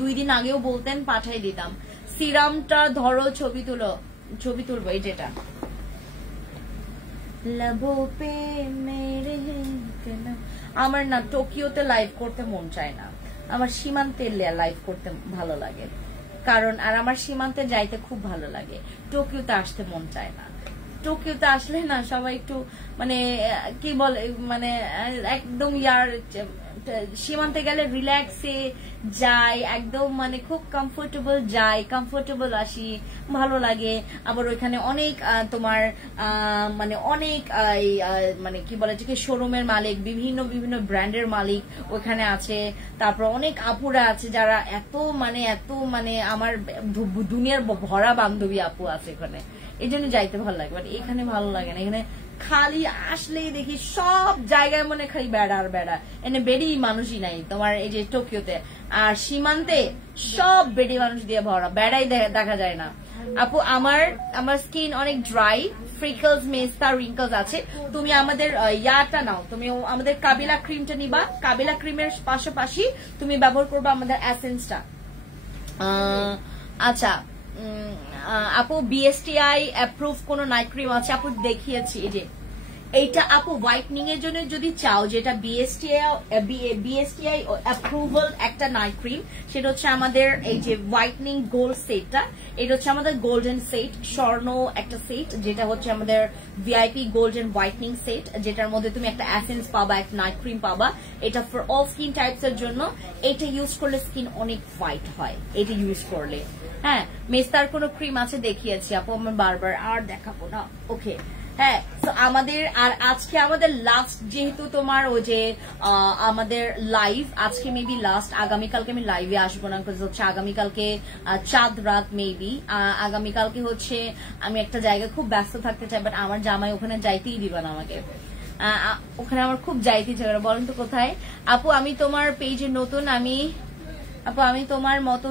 2 দিন আগেও বলতেন পাঠাই দিতাম। সিরামটা ধরো, ছবি তুলবো। এই যেটা আমার না টোকিওতে লাইভ করতে মন চায় না, আমার সীমান্তে লাইভ করতে ভালো লাগে। কারণ আর আমার সীমান্তে যাইতে খুব ভালো লাগে, টোকিওতে আসতে মন চায় না। টোকিওতে আসলে না সবাই একটু মানে কি বলে, মানে একদম সীমান্তে গেলে রিল্যাক্সে যাই, একদম মানে খুব কমফোর্টেবল আসি, ভালো লাগে। আবার ওইখানে অনেক তোমার মানে অনেক মানে কি বলে যে শোরুমের মালিক, বিভিন্ন ব্র্যান্ডের মালিক ওইখানে আছে। তারপর অনেক আপুরা আছে যারা এত মানে আমার দুনিয়ার ভরা বান্ধবী আপু আছে ওখানে, এই জন্য যাইতে ভালো লাগে। বাট এখানে ভালো লাগে না, এখানে খালি আসলেই দেখি সব জায়গায় মনে খালি বেড়া আর বেড়া, এনে বেড়ি মানুষই নাই তোমার এই যে টোকিওতে। আর সীমান্তে সব বেড়ি মানুষ দিয়ে ভরা, বেড়াই দেখা যায় না। আপু আমার স্কিন অনেক ড্রাই, ফ্রিকলস, মেস্তা, রিঙ্কলস আছে। তুমি আমাদের ইয়াটা নাও, তুমি আমাদের কাবিলা ক্রিমটা নিবা। কাবিলা ক্রিমের পাশাপাশি তুমি ব্যবহার করবা আমাদের এসেন্সটা। আচ্ছা আপু বিএসটিআই অ্যাপ্রুভ কোন নাইট ক্রিম আছে? আপু দেখিয়েছি, এই যে এইটা আপু হোয়াইটনিং এর জন্য যদি চাও, যেটা বিএসটিআই অ্যাপ্রুভাল একটা নাইট ক্রিম, সেটা হচ্ছে আমাদের এই যে হোয়াইটনিং গোল্ড সেটটা। এটা হচ্ছে আমাদের গোল্ডেন সেট, স্বর্ণ একটা সেট, যেটা হচ্ছে আমাদের ভিআইপি গোল্ডেন হোয়াইটনিং সেট, যেটার মধ্যে তুমি একটা এসেন্স পাবা, একটা নাইট ক্রিম পাবা। এটা ফর অল স্কিন টাইপস এর জন্য। এটা ইউজ করলে স্কিন অনেক হোয়াইট হয়, এটা ইউজ করলে। হ্যাঁ, মেস্তার কোনো ক্রিম আছে দেখিয়েছি আপু, আমার বারবার আর দেখাবো না। ওকে, হ্যাঁ, তো আমাদের আর আজকে আমাদের লাস্ট, যেহেতু তোমার ওই যে আমাদের লাইভ আজকে মেবি লাস্ট, আগামীকালকে আমি লাইভে আসবো না, হচ্ছে আগামীকালকে চাঁদ রাত মেবি। আগামীকালকে হচ্ছে আমি একটা জায়গায় খুব ব্যস্ত থাকতে চাই, বাট আমার জামাই ওখানে যাইতেই দিবে না আমাকে, ওখানে আমার খুব যাইতে চাই। বলেন তো কোথায়? আপু আমি তোমার পেজে নতুন, আপু আমি তোমার মতো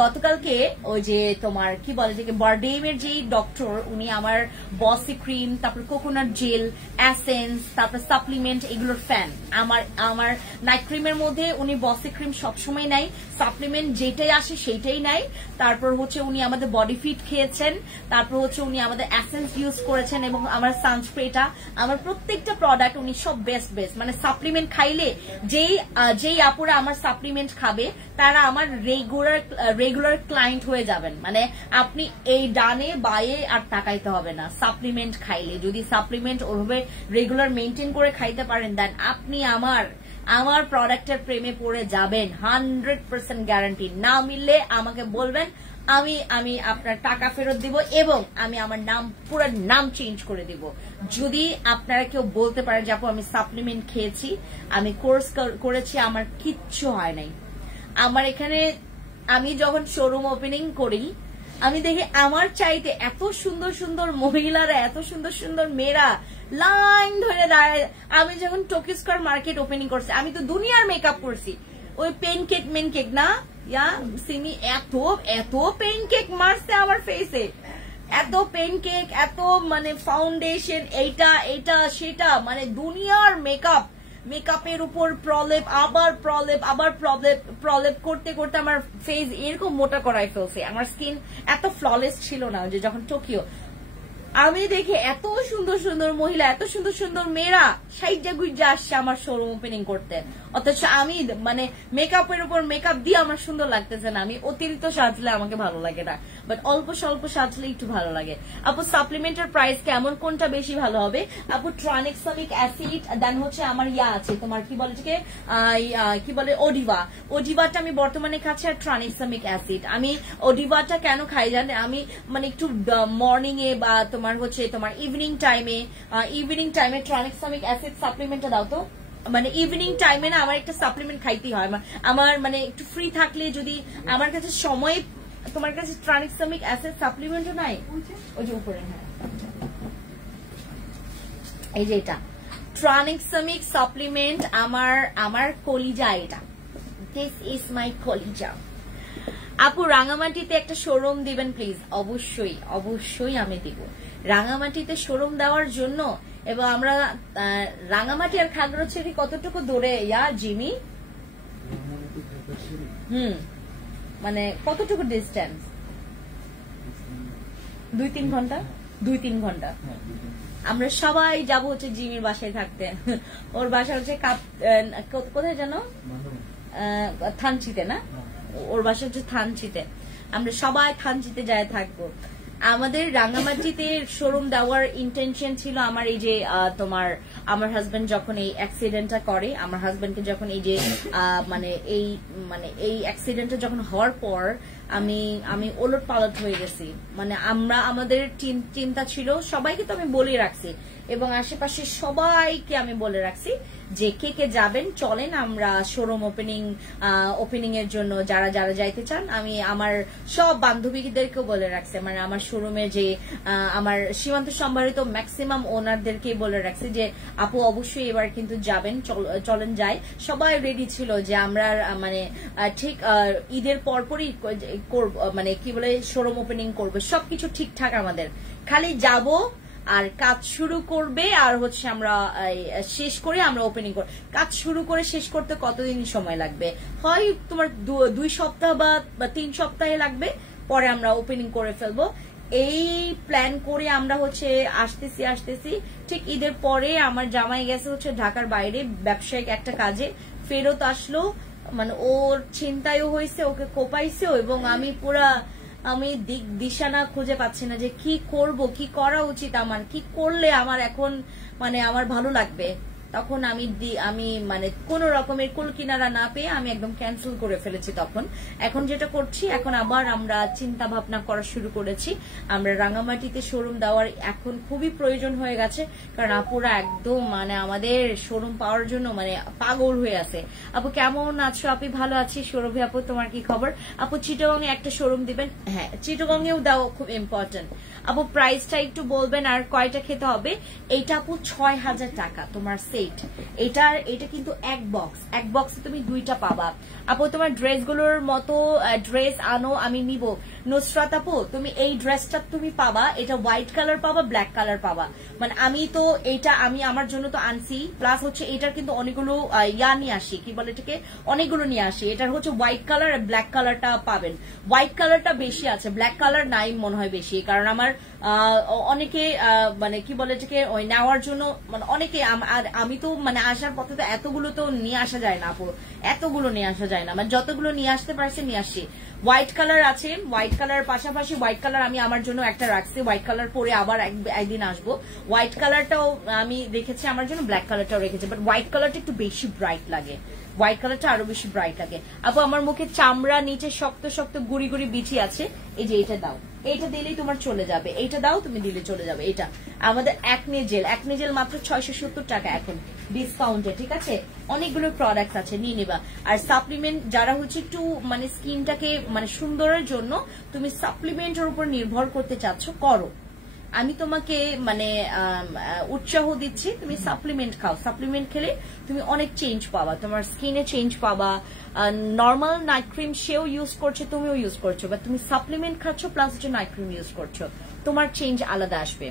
গতকালকে ওই যে তোমার কি বলে যে বারডেমের যে ডক্টর, উনি আমার বসি ক্রিম, তারপর কোকোনাট জেল, এসেন্স, তারপর সাপ্লিমেন্ট এগুলোর ফ্যান। আমার নাইট ক্রিমের মধ্যে উনি বসি ক্রিম সবসময় নাই, সাপ্লিমেন্ট যেটাই আসে সেইটাই নাই। তারপর হচ্ছে উনি আমাদের বডি ফিট খেয়েছেন, তারপর হচ্ছে উনি আমাদের এসেন্স ইউজ করেছেন, এবং আমার সানস্প্রেটা, আমার প্রত্যেকটা প্রোডাক্ট উনি সব বেস্ট। মানে সাপ্লিমেন্ট খাইলে যেই আপুরা আমার সাপ্লিমেন্ট খাবে তারা আমার রেগুলার ক্লায়েন্ট হয়ে যাবেন। মানে আপনি এই ডানে বায়ে আর তাকাইতে হবে না সাপ্লিমেন্ট খাইলে। যদি সাপ্লিমেন্ট ওভাবে রেগুলার মেনটেন করে খাইতে পারেন, দেন আপনি আমার প্রোডাক্টের প্রেমে পড়ে যাবেন, 100% গ্যারান্টি। না মিললে আমাকে বলবেন, আমি আপনার টাকা ফেরত দিব, এবং আমি আমার পুরো নাম চেঞ্জ করে দিব। যদি আপনারা কেউ বলতে পারেন যে আপু আমি সাপ্লিমেন্ট খেয়েছি, আমি কোর্স করেছি, আমার কিচ্ছু হয় নাই। আমার এখানে আমি যখন শোরুম ওপেনিং করি, আমি দেখি আমার চাইতে এত সুন্দর মহিলারা, এত সুন্দর মেয়েরা লাইন ধরে দাঁড়ায়। আমি যখন টোকিও স্কয়ার মার্কেট ওপেনিং করছি, আমি তো দুনিয়ার মেকআপ করছি, ওই মেন কেক না সিমি, এত পেন কেক মারছে আমার ফেসে, এত পেন কেক, এত মানে ফাউন্ডেশন, এইটা সেটা, মানে দুনিয়ার মেকআপের উপর প্রলেপ, আবার প্রলেপ করতে আমার ফেস এরকম মোটা করাই ফেলছে। আমার স্কিন এত ফ্ললেস ছিল না যে যখন টোকিও। আমি দেখি এত সুন্দর সুন্দর মহিলা, এত সুন্দর সুন্দর মেয়েরা সাইডে গুইজা আসছে আমার শোরুম ওপেনিং করতে, অথচ আমি মানে মেকআপের উপর মেকআপ দিয়ে আমার সুন্দর লাগতেছে না। আমি অতিরিক্ত সাজলে আমাকে ভালো লাগে না, বাট অল্প স্বল্প সাজলে একটু ভালো লাগে। আপু সাপ্লিমেন্টের প্রাইস কেমন, কোনটা বেশি ভালো হবে? আপু ট্রানেক্সামিক অ্যাসিড, দেন হচ্ছে আমার আছে তোমার কি বলে কি বলে ওডিভাটা আমি বর্তমানে খাচ্ছি, আর ট্রানেক্সামিক অ্যাসিড। আমি ওডিভাটা কেন খাই জানে, আমি মানে একটু মর্নিং এ বা তোমার হচ্ছে তোমার ইভিনিং টাইমে ট্রানেক্সামিক অ্যাসিড সাপ্লিমেন্টটা দাও তো। মানে ইভিনিং টাইমে না আমার একটা সাপ্লিমেন্ট খাইতেই হয়। আমার মানে একটু ফ্রি থাকলে যদি আমার কাছে সময়, তোমার কাছে ট্রানেক্সামিক অ্যাসিড সাপ্লিমেন্টও নাই? ওই যে উপরে, হ্যাঁ এই যে এটা ট্রানেক্সামিক সাপ্লিমেন্ট, আমার কলিজা, এটা দিস ইজ মাই কলিজা। আপু রাঙামাটিতে একটা শোরুম দিবেন প্লিজ। অবশ্যই অবশ্যই আমি দিব। রাঙামাটিতে শোরুম দেওয়ার জন্য, এবং আমরা রাঙামাটি আর খাগড়াছড়ি কতটুকু দূরে জিমি? মানে কতটুকু ডিস্টেন্স? 2-3 ঘন্টা। 2-3 ঘন্টা। আমরা সবাই যাব হচ্ছে জিমির বাসায় থাকতে। ওর বাসা হচ্ছে কোথায় জানো? থানচিতে না? ওর বাসা হচ্ছে থানচিতে। আমরা সবাই থানচিতে যায় থাকবো। আমাদের রাঙামাটিতে শোরুম দেওয়ার ইন্টেনশন ছিল আমার এই যে তোমার আমার হাজবেন্ড যখন এই অ্যাক্সিডেন্টটা করে, আমার হাজবেন্ডকে যখন এই যে মানে এই অ্যাক্সিডেন্টটা যখন হওয়ার পর আমি ওলট পালট হয়ে গেছি। মানে আমাদের চিন্তা ছিল, সবাইকে তো আমি বলে রাখছি এবং আশেপাশে সবাইকে আমি বলে রাখছি যে কে কে যাবেন চলেন আমরা শোরুম ওপেনিং এর জন্য যারা যারা যাইতে চান। আমি আমার সব বান্ধবীদেরকেও বলে রাখছি, মানে আমার শোরুমে যে আমার সীমান্ত সম্ভারিত ম্যাক্সিমাম ওনারদেরকে বলে রাখছি যে আপু অবশ্যই এবার কিন্তু যাবেন, চলেন যাই। সবাই রেডি ছিল যে আমরা মানে ঠিক ঈদের পরপরই করব, মানে কি বলে শোরুম ওপেনিং করবো। সবকিছু ঠিকঠাক, আমাদের খালি যাব আর কাজ শুরু করবে, আর হচ্ছে আমরা শেষ করে আমরা ওপেনিং করব। কাজ শুরু করে শেষ করতে কতদিন সময় লাগবে? হয় তোমার 2 সপ্তাহ বা 3 সপ্তাহে লাগবে, পরে আমরা ওপেনিং করে ফেলবো। এই প্ল্যান করে আমরা হচ্ছে আসতেছি। ঠিক ঈদের পরে আমার জামাই গেছে হচ্ছে ঢাকার বাইরে ব্যবসায়িক একটা কাজে, ফেরত আসলো, মানে ওর চিন্তায়ও হয়েছে, ওকে কোপাইছেও, এবং আমি দিক দিশানা খুঁজে পাচ্ছি না যে কি করব, কি করা উচিত, আমার কি করলে আমার এখন মানে আমার ভালো লাগবে। তখন আমি মানে কোন রকমের কুল কিনারা না পেয়ে আমি একদম ক্যান্সেল করে ফেলেছি। এখন যেটা করছি, এখন আবার আমরা চিন্তা ভাবনা করা শুরু করেছি। আমরা রাঙামাটিতে শোরুম দেওয়ার এখন খুবই প্রয়োজন হয়ে গেছে, কারণ আপুরা একদম মানে আমাদের শোরুম পাওয়ার জন্য মানে পাগল হয়ে আছে। আপু কেমন আছো? আপনি ভালো আছি। সৌরভী আপু তোমার কি খবর? আপু চিটাগং এ একটা শোরুম দিবেন? হ্যাঁ চিটাগং এও দাও, খুব ইম্পর্টেন্ট। আপু প্রাইসটা একটু বলবেন, আর কয়টা খেতে হবে? এইটা আপু 6000 টাকা তোমার সেট। এটা কিন্তু এক বক্সে তুমি 2টা পাবা। আপু তোমার ড্রেসগুলোর মতো ড্রেস আনো, আমি নিব। নুসরাত আপু তুমি এই ড্রেসটা তুমি পাবা, এটা হোয়াইট কালার পাবা, ব্ল্যাক কালার পাবা। মানে আমি তো এটা আমার জন্য তো আনছি, প্লাস হচ্ছে এটার কিন্তু অনেকগুলো নিয়ে আসি, কি বলে এটাকে, অনেকগুলো নিয়ে আসি। এটার হচ্ছে হোয়াইট কালার আর ব্ল্যাক কালারটা পাবেন। হোয়াইট কালারটা বেশি আছে, ব্ল্যাক কালার নাই মনে হয় বেশি, কারণ আমার অনেকে মানে কি বলে এটাকে ওই নেওয়ার জন্য মানে অনেকে, আমি তো মানে আসার পথে তো এতগুলো তো নিয়ে আসা যায় না আপু, এতগুলো নিয়ে আসা যায় না, মানে যতগুলো নিয়ে আসতে পারছি নিয়ে আসছি। হোয়াইট কালার আছে, হোয়াইট কালার পাশাপাশি হোয়াইট কালার আমি আমার জন্য একটা রাখছি, হোয়াইট কালার পরে আবার একদিন আসবো। হোয়াইট কালারটাও আমি রেখেছি আমার জন্য, ব্ল্যাক কালারটাও রেখেছি, বাট হোয়াইট কালারটা একটু বেশি ব্রাইট লাগে, হোয়াইট কালারটা আরো বেশি ব্রাইট লাগে। আপু আমার মুখে চামড়া নিচে শক্ত শক্ত গুড়ি গুড়ি বিচি আছে, এই যে এটা দাও, এইটা দিলেই তোমার চলে যাবে, এইটা দাও তুমি দিলে চলে যাবে। এটা আমাদের একনে জেল মাত্র 670 টাকা এখন ডিসকাউন্টে, ঠিক আছে। অনেকগুলো প্রোডাক্ট আছে, নিয়ে নিবা। আর সাপ্লিমেন্ট যারা হচ্ছে একটু মানে স্কিনটাকে মানে সুন্দরের জন্য তুমি সাপ্লিমেন্টের উপর নির্ভর করতে চাচ্ছ, করো। আমি তোমাকে মানে উৎসাহ দিচ্ছি, তুমি সাপ্লিমেন্ট খাও। সাপ্লিমেন্ট খেলে তুমি অনেক চেঞ্জ পাবা, তোমার স্কিনে চেঞ্জ পাবা। নর্মাল নাইট ক্রিম সেও ইউজ করছে, তুমিও ইউজ করছো, বা তুমি সাপ্লিমেন্ট খাচ্ছ প্লাস হচ্ছে নাইট ক্রিম ইউজ করছো, তোমার চেঞ্জ আলাদা আসবে।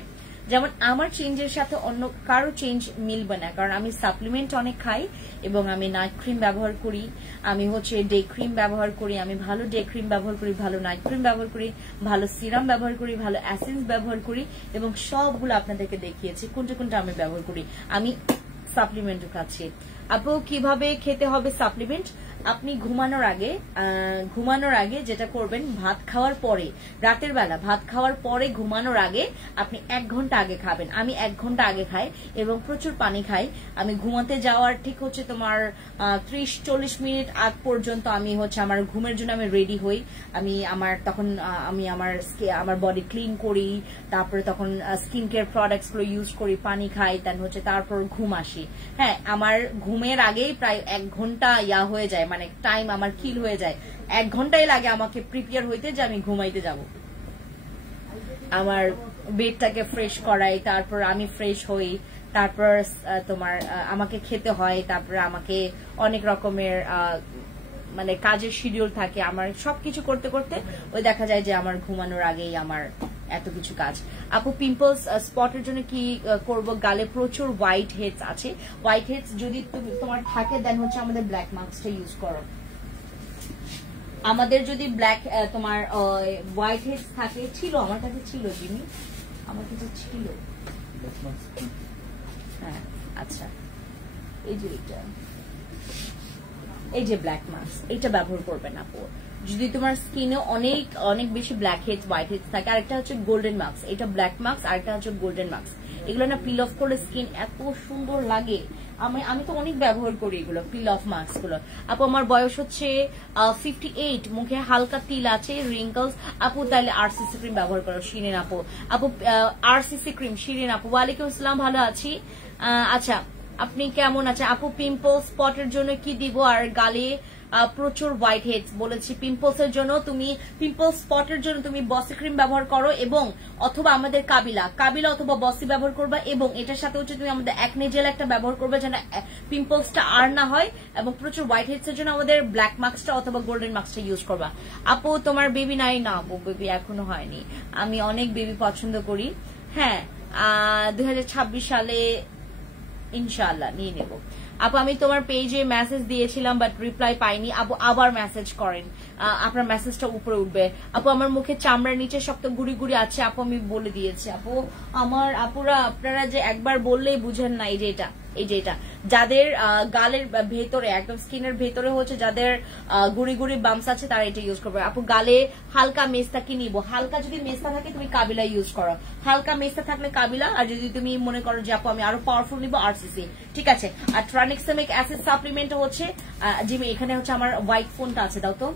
যেমন আমার চেঞ্জের সাথে অন্য কারো চেঞ্জ মিলবে না, কারণ আমি সাপ্লিমেন্ট অনেক খাই এবং আমি নাইট ক্রিম ব্যবহার করি, আমি হচ্ছে ডে ক্রিম ব্যবহার করি, আমি ভালো ডে ক্রিম ব্যবহার করি, ভালো নাইট ক্রিম ব্যবহার করি, ভালো সিরাম ব্যবহার করি, ভালো অ্যাসেন্স ব্যবহার করি এবং সবগুলো আপনাদেরকে দেখিয়েছি কোনটা কোনটা আমি ব্যবহার করি। আমি সাপ্লিমেন্টও খাচ্ছি। আপু কিভাবে খেতে হবে সাপ্লিমেন্ট? আপনি ঘুমানোর আগে যেটা করবেন, ভাত খাওয়ার পরে, রাতের বেলা ভাত খাওয়ার পরে ঘুমানোর আগে আপনি 1 ঘন্টা আগে খাবেন। আমি 1 ঘন্টা আগে খাই এবং প্রচুর পানি খাই। আমি ঘুমাতে যাওয়ার ঠিক হচ্ছে তোমার 30-40 মিনিট আগ পর্যন্ত আমি হচ্ছে আমার ঘুমের জন্য আমি রেডি হই। আমি আমার বডি ক্লিন করি, তারপরে তখন স্কিন কেয়ার প্রোডাক্টস গুলো ইউজ করি, পানি খাই, তারপর ঘুম আসি। হ্যাঁ, আমার ঘুমের আগেই প্রায় 1 ঘন্টা হয়ে যায়, মানে টাইম আমার কিল হয়ে যায়। 1 ঘন্টাই লাগে আমাকে প্রিপেয়ার হইতে যে আমি ঘুমাইতে যাব। আমার বেডটাকে ফ্রেশ করাই, তারপর আমি ফ্রেশ হই, তারপর তোমার আমাকে খেতে হয়, তারপর আমাকে অনেক রকমের মানে কাজের শিডিউল থাকে আমার, সবকিছু করতে করতে ওই দেখা যায় যে আমার ঘুমানোর আগেই আমার এত কিছু কাজ। আপু পিম্পলস স্পটের জন্য কি করব? গালে প্রচুর হোয়াইট হেডস আছে। হোয়াইট হেডস যদি তোমার থাকে দেন হচ্ছে আমাদের ব্ল্যাক মাস্কটা ইউজ করো। আমাদের যদি ব্ল্যাক তোমার হোয়াইট হেডস থাকে, ছিল আমার কাছে, ছিল জিমি, আমার কাছে ছিল। হ্যাঁ আচ্ছা, এই যে ব্ল্যাক মাস্ক, এইটা ব্যবহার করবেন আপু যদি তোমার স্কিনে অনেক অনেক বেশি ব্ল্যাক হেডস হোয়াইট হেডস থাকে। আরেকটা হচ্ছে গোল্ডেন মাস্ক, এটা ব্ল্যাক মাস্ক, আরেকটা হচ্ছে গোল্ডেন মাস্ক। এগুলো না পিল অফ করলে স্কিন এত সুন্দর লাগে। আমি তো অনেক ব্যবহার করি এগুলো পিল অফ মাস্ক গুলো। আপু আমার বয়স হচ্ছে 58, মুখে হালকা তিল আছে, রিঙ্কলস। আপু তাহলে আরসিসি ক্রিম ব্যবহার করো। শিরিন আপু আরসিসি ক্রিম, শিরিন আপু ওয়ালাইকুম আসসালাম, ভালো আছি। আচ্ছা আপনি কেমন আছেন আপু? পিম্পল স্পটের জন্য কি দিব? আর গালে প্রচুর হোয়াইট হেডস বলেছি। পিম্পলস এর জন্য তুমি, পিম্পল স্পটের জন্য তুমি বসি ক্রিম ব্যবহার করো এবং অথবা আমাদের কাবিলা অথবা বসি ব্যবহার করবা, এবং এটার সাথে হচ্ছে তুমি আমাদের একনে জেল একটা ব্যবহার করবে যেন পিম্পলসটা আর না হয়, এবং প্রচুর হোয়াইট হেডস এর জন্য আমাদের ব্ল্যাক মাস্কটা অথবা গোল্ডেন মাস্কটা ইউজ করবা। আপু তোমার বেবি নাই? না আপু বেবি এখনো হয়নি, আমি অনেক বেবি পছন্দ করি। হ্যাঁ 2026 সালে ইনশাআল্লাহ নিয়ে নেব। আপু আমি তোমার পেজে মেসেজ দিয়েছিলাম বাট রিপ্লাই পাইনি। আপু আবার মেসেজ করেন, আপনার মেসেজটা উপরে উঠবে। আপু আমার মুখে চামড়ার নিচে শক্ত গুড়ি গুড়ি আছে। আপু আমি বলে দিয়েছি আপু, আপনারা যে একবার বললেই বুঝেন না। এই যে এটা যাদের গালের ভেতরে একদম স্কিনের ভেতরে হচ্ছে যাদের গুড়ি গুড়ি বাম্পস আছে তারা এটা ইউজ করবে। আপু গালে হালকা মেস্তা কি নিব? হালকা যদি মেস্তা থাকে তুমি কাবিলা ইউজ করো, হালকা মেস্তা থাকলে কাবিলা। আর যদি তুমি মনে করো যে আপু আমি আরো পাওয়ারফুল নিব, আরসিসি, ঠিক আছে। আর ট্রানিক্সামিক অ্যাসিড সাপ্লিমেন্ট হচ্ছে জিমি, এখানে হচ্ছে আমার হোয়াইট ফোনটা আছে, দাও তো।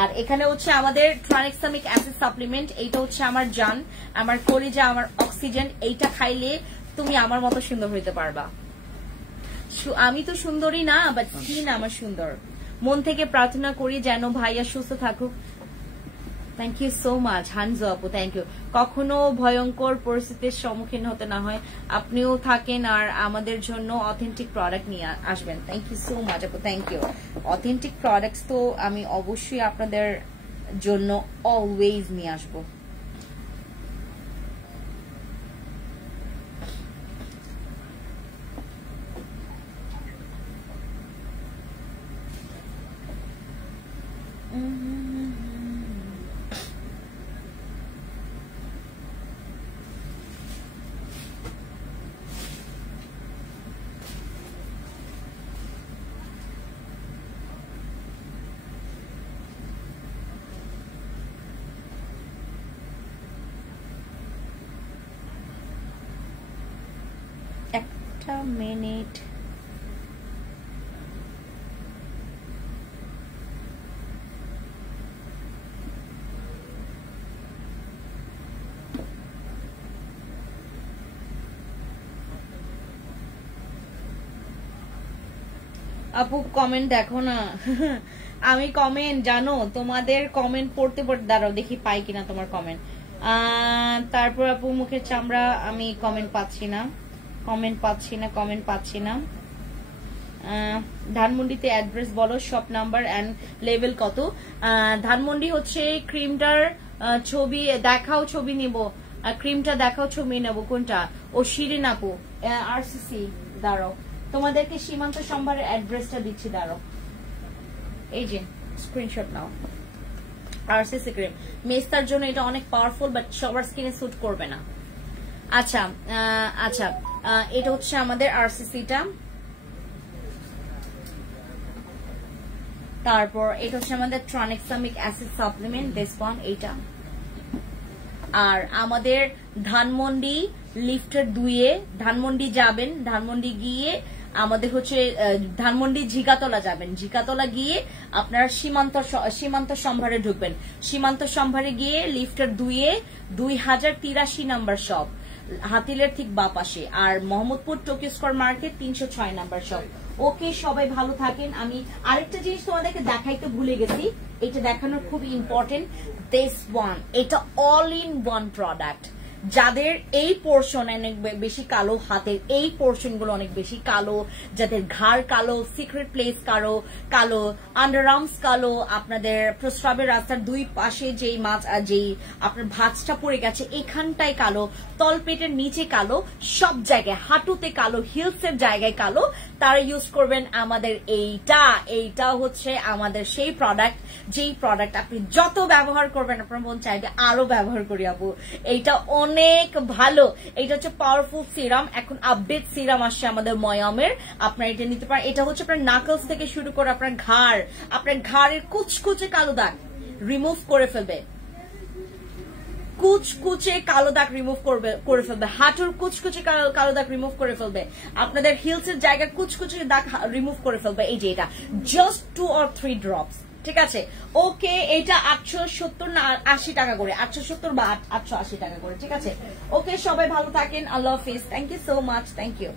আর এখানে হচ্ছে আমাদের ট্রানিক্সামিক অ্যাসিড সাপ্লিমেন্ট, এইটা হচ্ছে আমার জান, আমার কলিজা, আমার অক্সিজেন। এইটা খাইলে তুমি আমার মতো সুন্দর হইতে পারবা। আমি তো সুন্দরী না, বাট স্কিন আমার সুন্দর। মন থেকে প্রার্থনা করি যেন ভাইয়া সুস্থ থাকুক। থ্যাংক ইউ সো মাচ হানজো আপু, থ্যাংক ইউ। কখনো ভয়ঙ্কর পরিস্থিতির সম্মুখীন হতে না হয়, আপনিও থাকেন আর আমাদের জন্য অথেন্টিক প্রোডাক্ট নিয়ে আসবেন। থ্যাংক ইউ সো মাচ আপু, থ্যাংক ইউ। অথেন্টিক প্রোডাক্টস তো আমি অবশ্যই আপনাদের জন্য অলওয়েজ নিয়ে আসবো। একটা মিনিট, আপু কমেন্ট দেখো না। আমি কমেন্ট জানো, তোমাদের কমেন্ট পড়তে পড়তে দাঁড়াও দেখি পাই কিনা তোমার কমেন্ট। তারপর আপু মুখের চামড়া, আমি কমেন্ট পাচ্ছি না। ধানমন্ডিতে অ্যাড্রেস বলো, শপ নাম্বার এন্ড লেভেল কত? ধানমন্ডি হচ্ছে ক্রিমটার ছবি দেখাও, ছবি নিব। ক্রিমটা দেখাও, ছবি নেবো কোনটা? ও শিরিন আপু আরসিসি, দাঁড়াও তোমাদেরকে সীমান্ত সম্ভারের অ্যাড্রেসটা দিচ্ছি, দাঁড়াও এই যে স্ক্রিনশট নাও। আরসিসি ক্রিম মেস্তার জন্য এটা অনেক পাওয়ারফুল, বাট সবার স্কিনে স্যুট করবে না। আচ্ছা আচ্ছা, এটা হচ্ছে আমাদের আরসিসিটা। তারপর এটা হচ্ছে আমাদের tranexamic acid supplement, this one, এইটা। আর আমাদের ধানমন্ডি লিফটের 2-এ ধানমন্ডি যাবেন, ধানমন্ডি গিয়ে আমাদের হচ্ছে ধানমন্ডি ঝিকাতলা যাবেন, ঝিকাতলা গিয়ে আপনারা সীমান্ত সম্ভারে ঢুকবেন, সীমান্ত সম্ভারে গিয়ে লিফটের 2-এ 2083 নাম্বার শপ, হাতিলের ঠিক বাপাশে। আর Mohammadpur Tokyo square market 306 number shop. Okay, সবাই ভালো থাকেন। আমি আরেকটা জিনিস তোমাদেরকে দেখাইতে ভুলে গেছি, এটা দেখানো খুব ইম্পর্টেন্ট, দিস ওয়ান, এটা অল ইন ওয়ান প্রোডাক্ট। যাদের এই পোর্শন অনেক বেশি কালো, হাতের এই পোর্শন গুলো অনেক বেশি কালো, যাদের ঘাড় কালো, সিক্রেট প্লেস কালো, আন্ডার আর্মস কালো, আপনাদের প্রস্রাবের রাস্তার 2 পাশে যেই আপনার ভাঁজটা পড়ে গেছে এখানটায় কালো, তলপেটের নিচে কালো, সব জায়গায় হাঁটুতে কালো, হিলসের জায়গায় কালো, তারা ইউজ করবেন আমাদের এইটা হচ্ছে আমাদের সেই প্রোডাক্ট, যেই প্রোডাক্ট আপনি যত ব্যবহার করবেন আপনার মন চাইবে আরো ব্যবহার করি আপু। এইটা অনেক ভালো, এটা হচ্ছে পাওয়ারফুল সিরাম। এখন আপডেট সিরাম আসছে আমাদের ময়ামের, আপনারা এটা নিতে পারেন। এটা হচ্ছে আপনার নাকলস থেকে শুরু করে আপনার ঘাড়ের কুচকুচে কালো দাগ রিমুভ করে ফেলবে, কুচকুচে কালো দাগ রিমুভ করে ফেলবে, হাঁটুর কুচকুচে কালো দাগ রিমুভ করে ফেলবে, আপনাদের হিলসের জায়গায় কুচকুচে দাগ রিমুভ করে ফেলবে। এই যে এটা জাস্ট 2 or 3 ড্রপস, ঠিক আছে? ওকে, এটা 870 না 80 টাকা করে, 870 বা 880 টাকা করে, ঠিক আছে? ওকে, সবাই ভালো থাকেন, আল্লাহ হাফিজ, thank you so much, thank you.